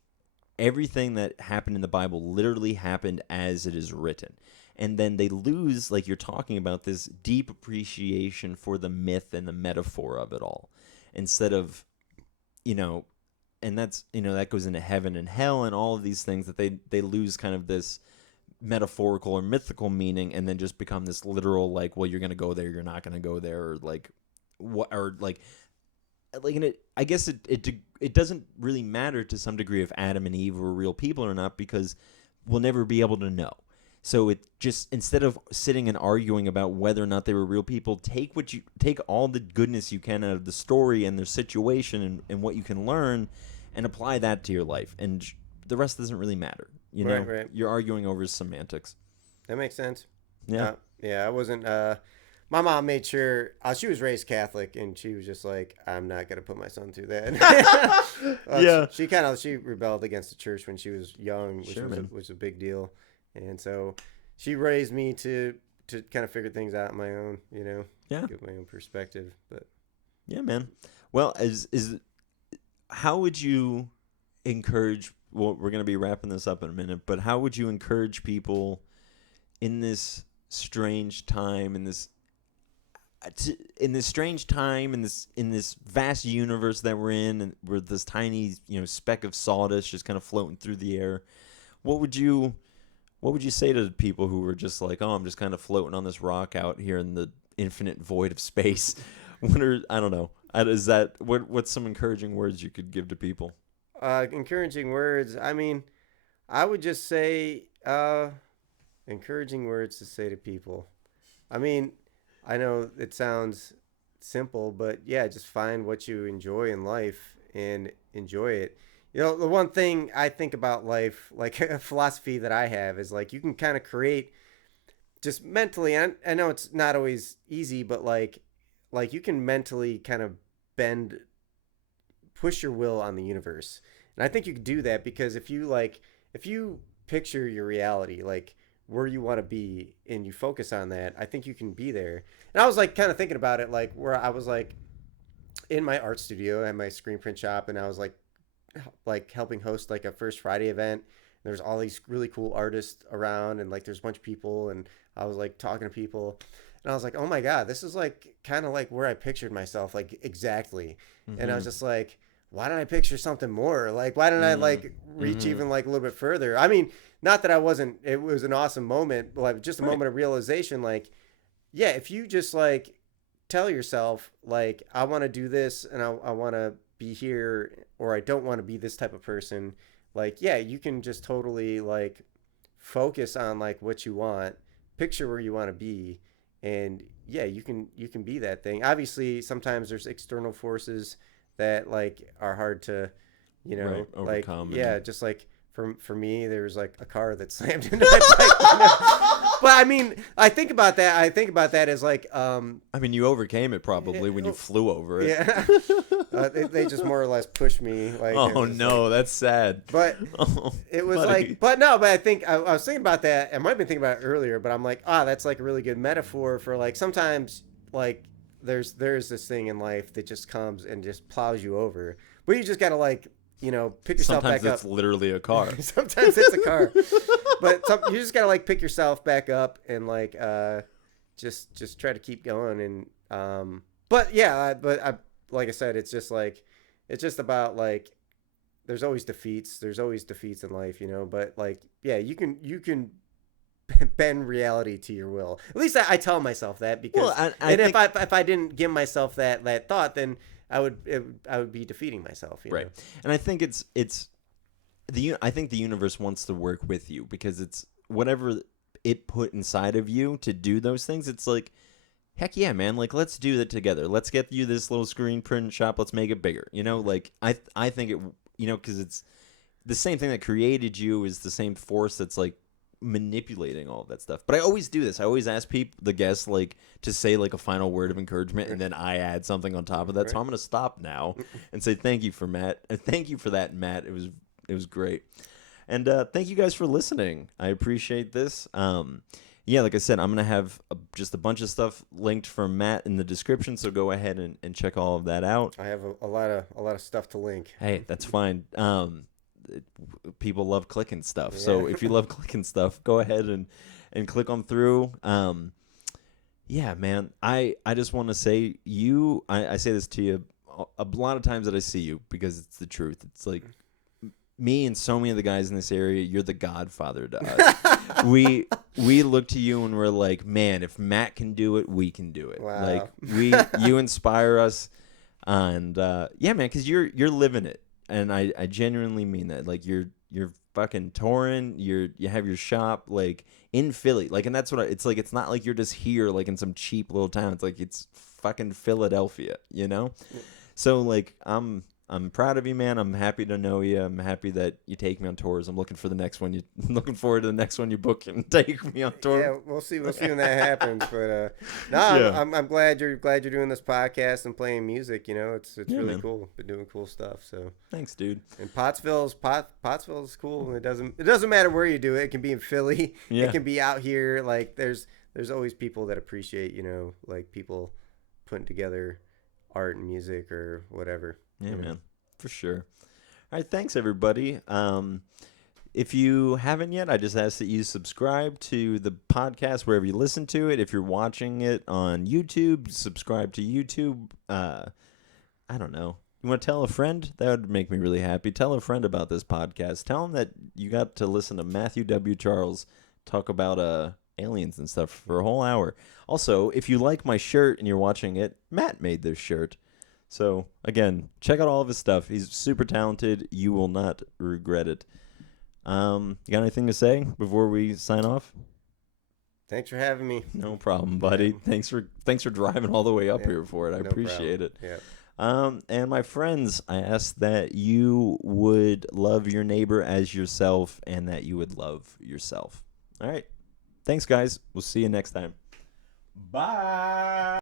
everything that happened in the Bible literally happened as it is written. And then they lose, like you're talking about, this deep appreciation for the myth and the metaphor of it all. Instead of, you know, and that's, you know, that goes into heaven and hell and all of these things that they lose kind of this metaphorical or mythical meaning and then just become this literal, like, well, you're going to go there, you're not going to go there, or like, what, or like, and it, I guess it doesn't really matter to some degree if Adam and Eve were real people or not, because we'll never be able to know. So it just, instead of sitting and arguing about whether or not they were real people, take all the goodness you can out of the story and their situation and what you can learn, and apply that to your life. And the rest doesn't really matter. You know, Right. You're arguing over semantics. That makes sense. Yeah. Yeah, I wasn't. My mom made sure. She was raised Catholic, and she was just like, "I'm not gonna put my son through that." Yeah. She rebelled against the church when she was young, which Sure, was a big deal, and so she raised me to kind of figure things out on my own. You know, Yeah. give my own perspective. But Yeah, man. Well, how would you encourage? Well, we're gonna be wrapping this up in a minute, but how would you encourage people in this strange time, in this strange time, in this vast universe that we're in, and we're this tiny, you know, speck of sawdust just kind of floating through the air? What would you say to people who were just like, oh, I'm just kind of floating on this rock out here in the infinite void of space? I don't know. What's some encouraging words you could give to people? encouraging words. I mean, I would just say encouraging words to say to people. I mean, I know it sounds simple, but yeah, just find what you enjoy in life and enjoy it. You know, the one thing I think about life, like a philosophy that I have, is like you can kind of create just mentally. I know it's not always easy, but like you can mentally kind of bend, push your will on the universe, and I think you can do that because if you picture your reality, like where you want to be, and you focus on that, I think you can be there. And I was like kind of thinking about it, like where I was like in my art studio at my screen print shop, and I was like helping host like a First Friday event. There's all these really cool artists around, and like there's a bunch of people, and I was like talking to people, and I was like, oh my god, this is like kind of like where I pictured myself, like exactly. And I was just like, why didn't I picture something more? Like, why didn't I like reach even like a little bit further? I mean, not that I wasn't. It was an awesome moment, but like just a moment of realization. Like, yeah, if you just like tell yourself like, I want to do this, and I want to be here, or I don't want to be this type of person. Like, yeah, you can just totally like focus on like what you want, picture where you want to be, and yeah, you can be that thing. Obviously, sometimes there's external forces that like are hard to, like overcome. yeah, just like for me, there was like a car that slammed into my bike. But I mean, I think about that as like I mean, you overcame it probably when you flew over it. Yeah. They just more or less pushed me. Like, oh no, that's sad. But it was buddy. like, but I think I was thinking about that. I might have been thinking about it earlier, but I'm like, that's like a really good metaphor for like sometimes like there's this thing in life that just comes and just plows you over. But you just gotta like, pick yourself Sometimes back it's up. literally a car. Sometimes it's a car, but you just gotta like pick yourself back up and like just try to keep going. And but yeah, like I said, it's just about like there's always defeats. There's always defeats in life, But like, yeah, you can bend reality to your will. At least I tell myself that because, Well, and if I didn't give myself that thought, then I would be defeating myself. Right. And I think I think the universe wants to work with you because it's whatever it put inside of you to do those things. It's like, heck yeah, man. Like, let's do that together. Let's get you this little screen print shop. Let's make it bigger. Like I think it, because it's the same thing that created you is the same force that's like manipulating all of that stuff. But I always do this. I always ask the guests, like, to say like a final word of encouragement, and then I add something on top of that. So I'm gonna stop now and say thank you for thank you for that, Matt. It was great, and thank you guys for listening. I appreciate this. Yeah, like I said, I'm gonna have just a bunch of stuff linked from Matt in the description. So go ahead and check all of that out. I have a lot of stuff to link. Hey, that's fine. People love clicking stuff. So if you love clicking stuff, go ahead and click on through. Yeah, man, I just want to say I say this to you a lot of times that I see you because it's the truth. It's like me and so many of the guys in this area, you're the godfather to us. we look to you and we're like, man, if Matt can do it, we can do it. Wow. Like you inspire us. And yeah, man, because you're living it. And I genuinely mean that. Like you're fucking touring. You have your shop like in Philly. Like, and that's what it's like. It's not like you're just here like in some cheap little town. It's like it's fucking Philadelphia. So like I'm proud of you, man. I'm happy to know you. I'm happy that you take me on tours. I'm looking for the next one. Looking forward to the next one you book and take me on tour. Yeah, we'll see when that happens. But I'm glad you're doing this podcast and playing music. It's really man. Cool. Been doing cool stuff. So thanks, dude. And Pottsville's cool. It doesn't matter where you do it. It can be in Philly. Yeah. It can be out here. Like there's always people that appreciate like people putting together art and music or whatever. Yeah, man, for sure. All right, thanks, everybody. If you haven't yet, I just ask that you subscribe to the podcast wherever you listen to it. If you're watching it on YouTube, subscribe to YouTube. I don't know. You want to tell a friend? That would make me really happy. Tell a friend about this podcast. Tell them that you got to listen to Matthew W. Charles talk about aliens and stuff for a whole hour. Also, if you like my shirt and you're watching it, Matt made this shirt. So, again, check out all of his stuff. He's super talented. You will not regret it. You got anything to say before we sign off? Thanks for having me. No problem, buddy. Yeah. Thanks for driving all the way up here for it. I appreciate it. Yeah. And my friends, I ask that you would love your neighbor as yourself and that you would love yourself. All right. Thanks, guys. We'll see you next time. Bye.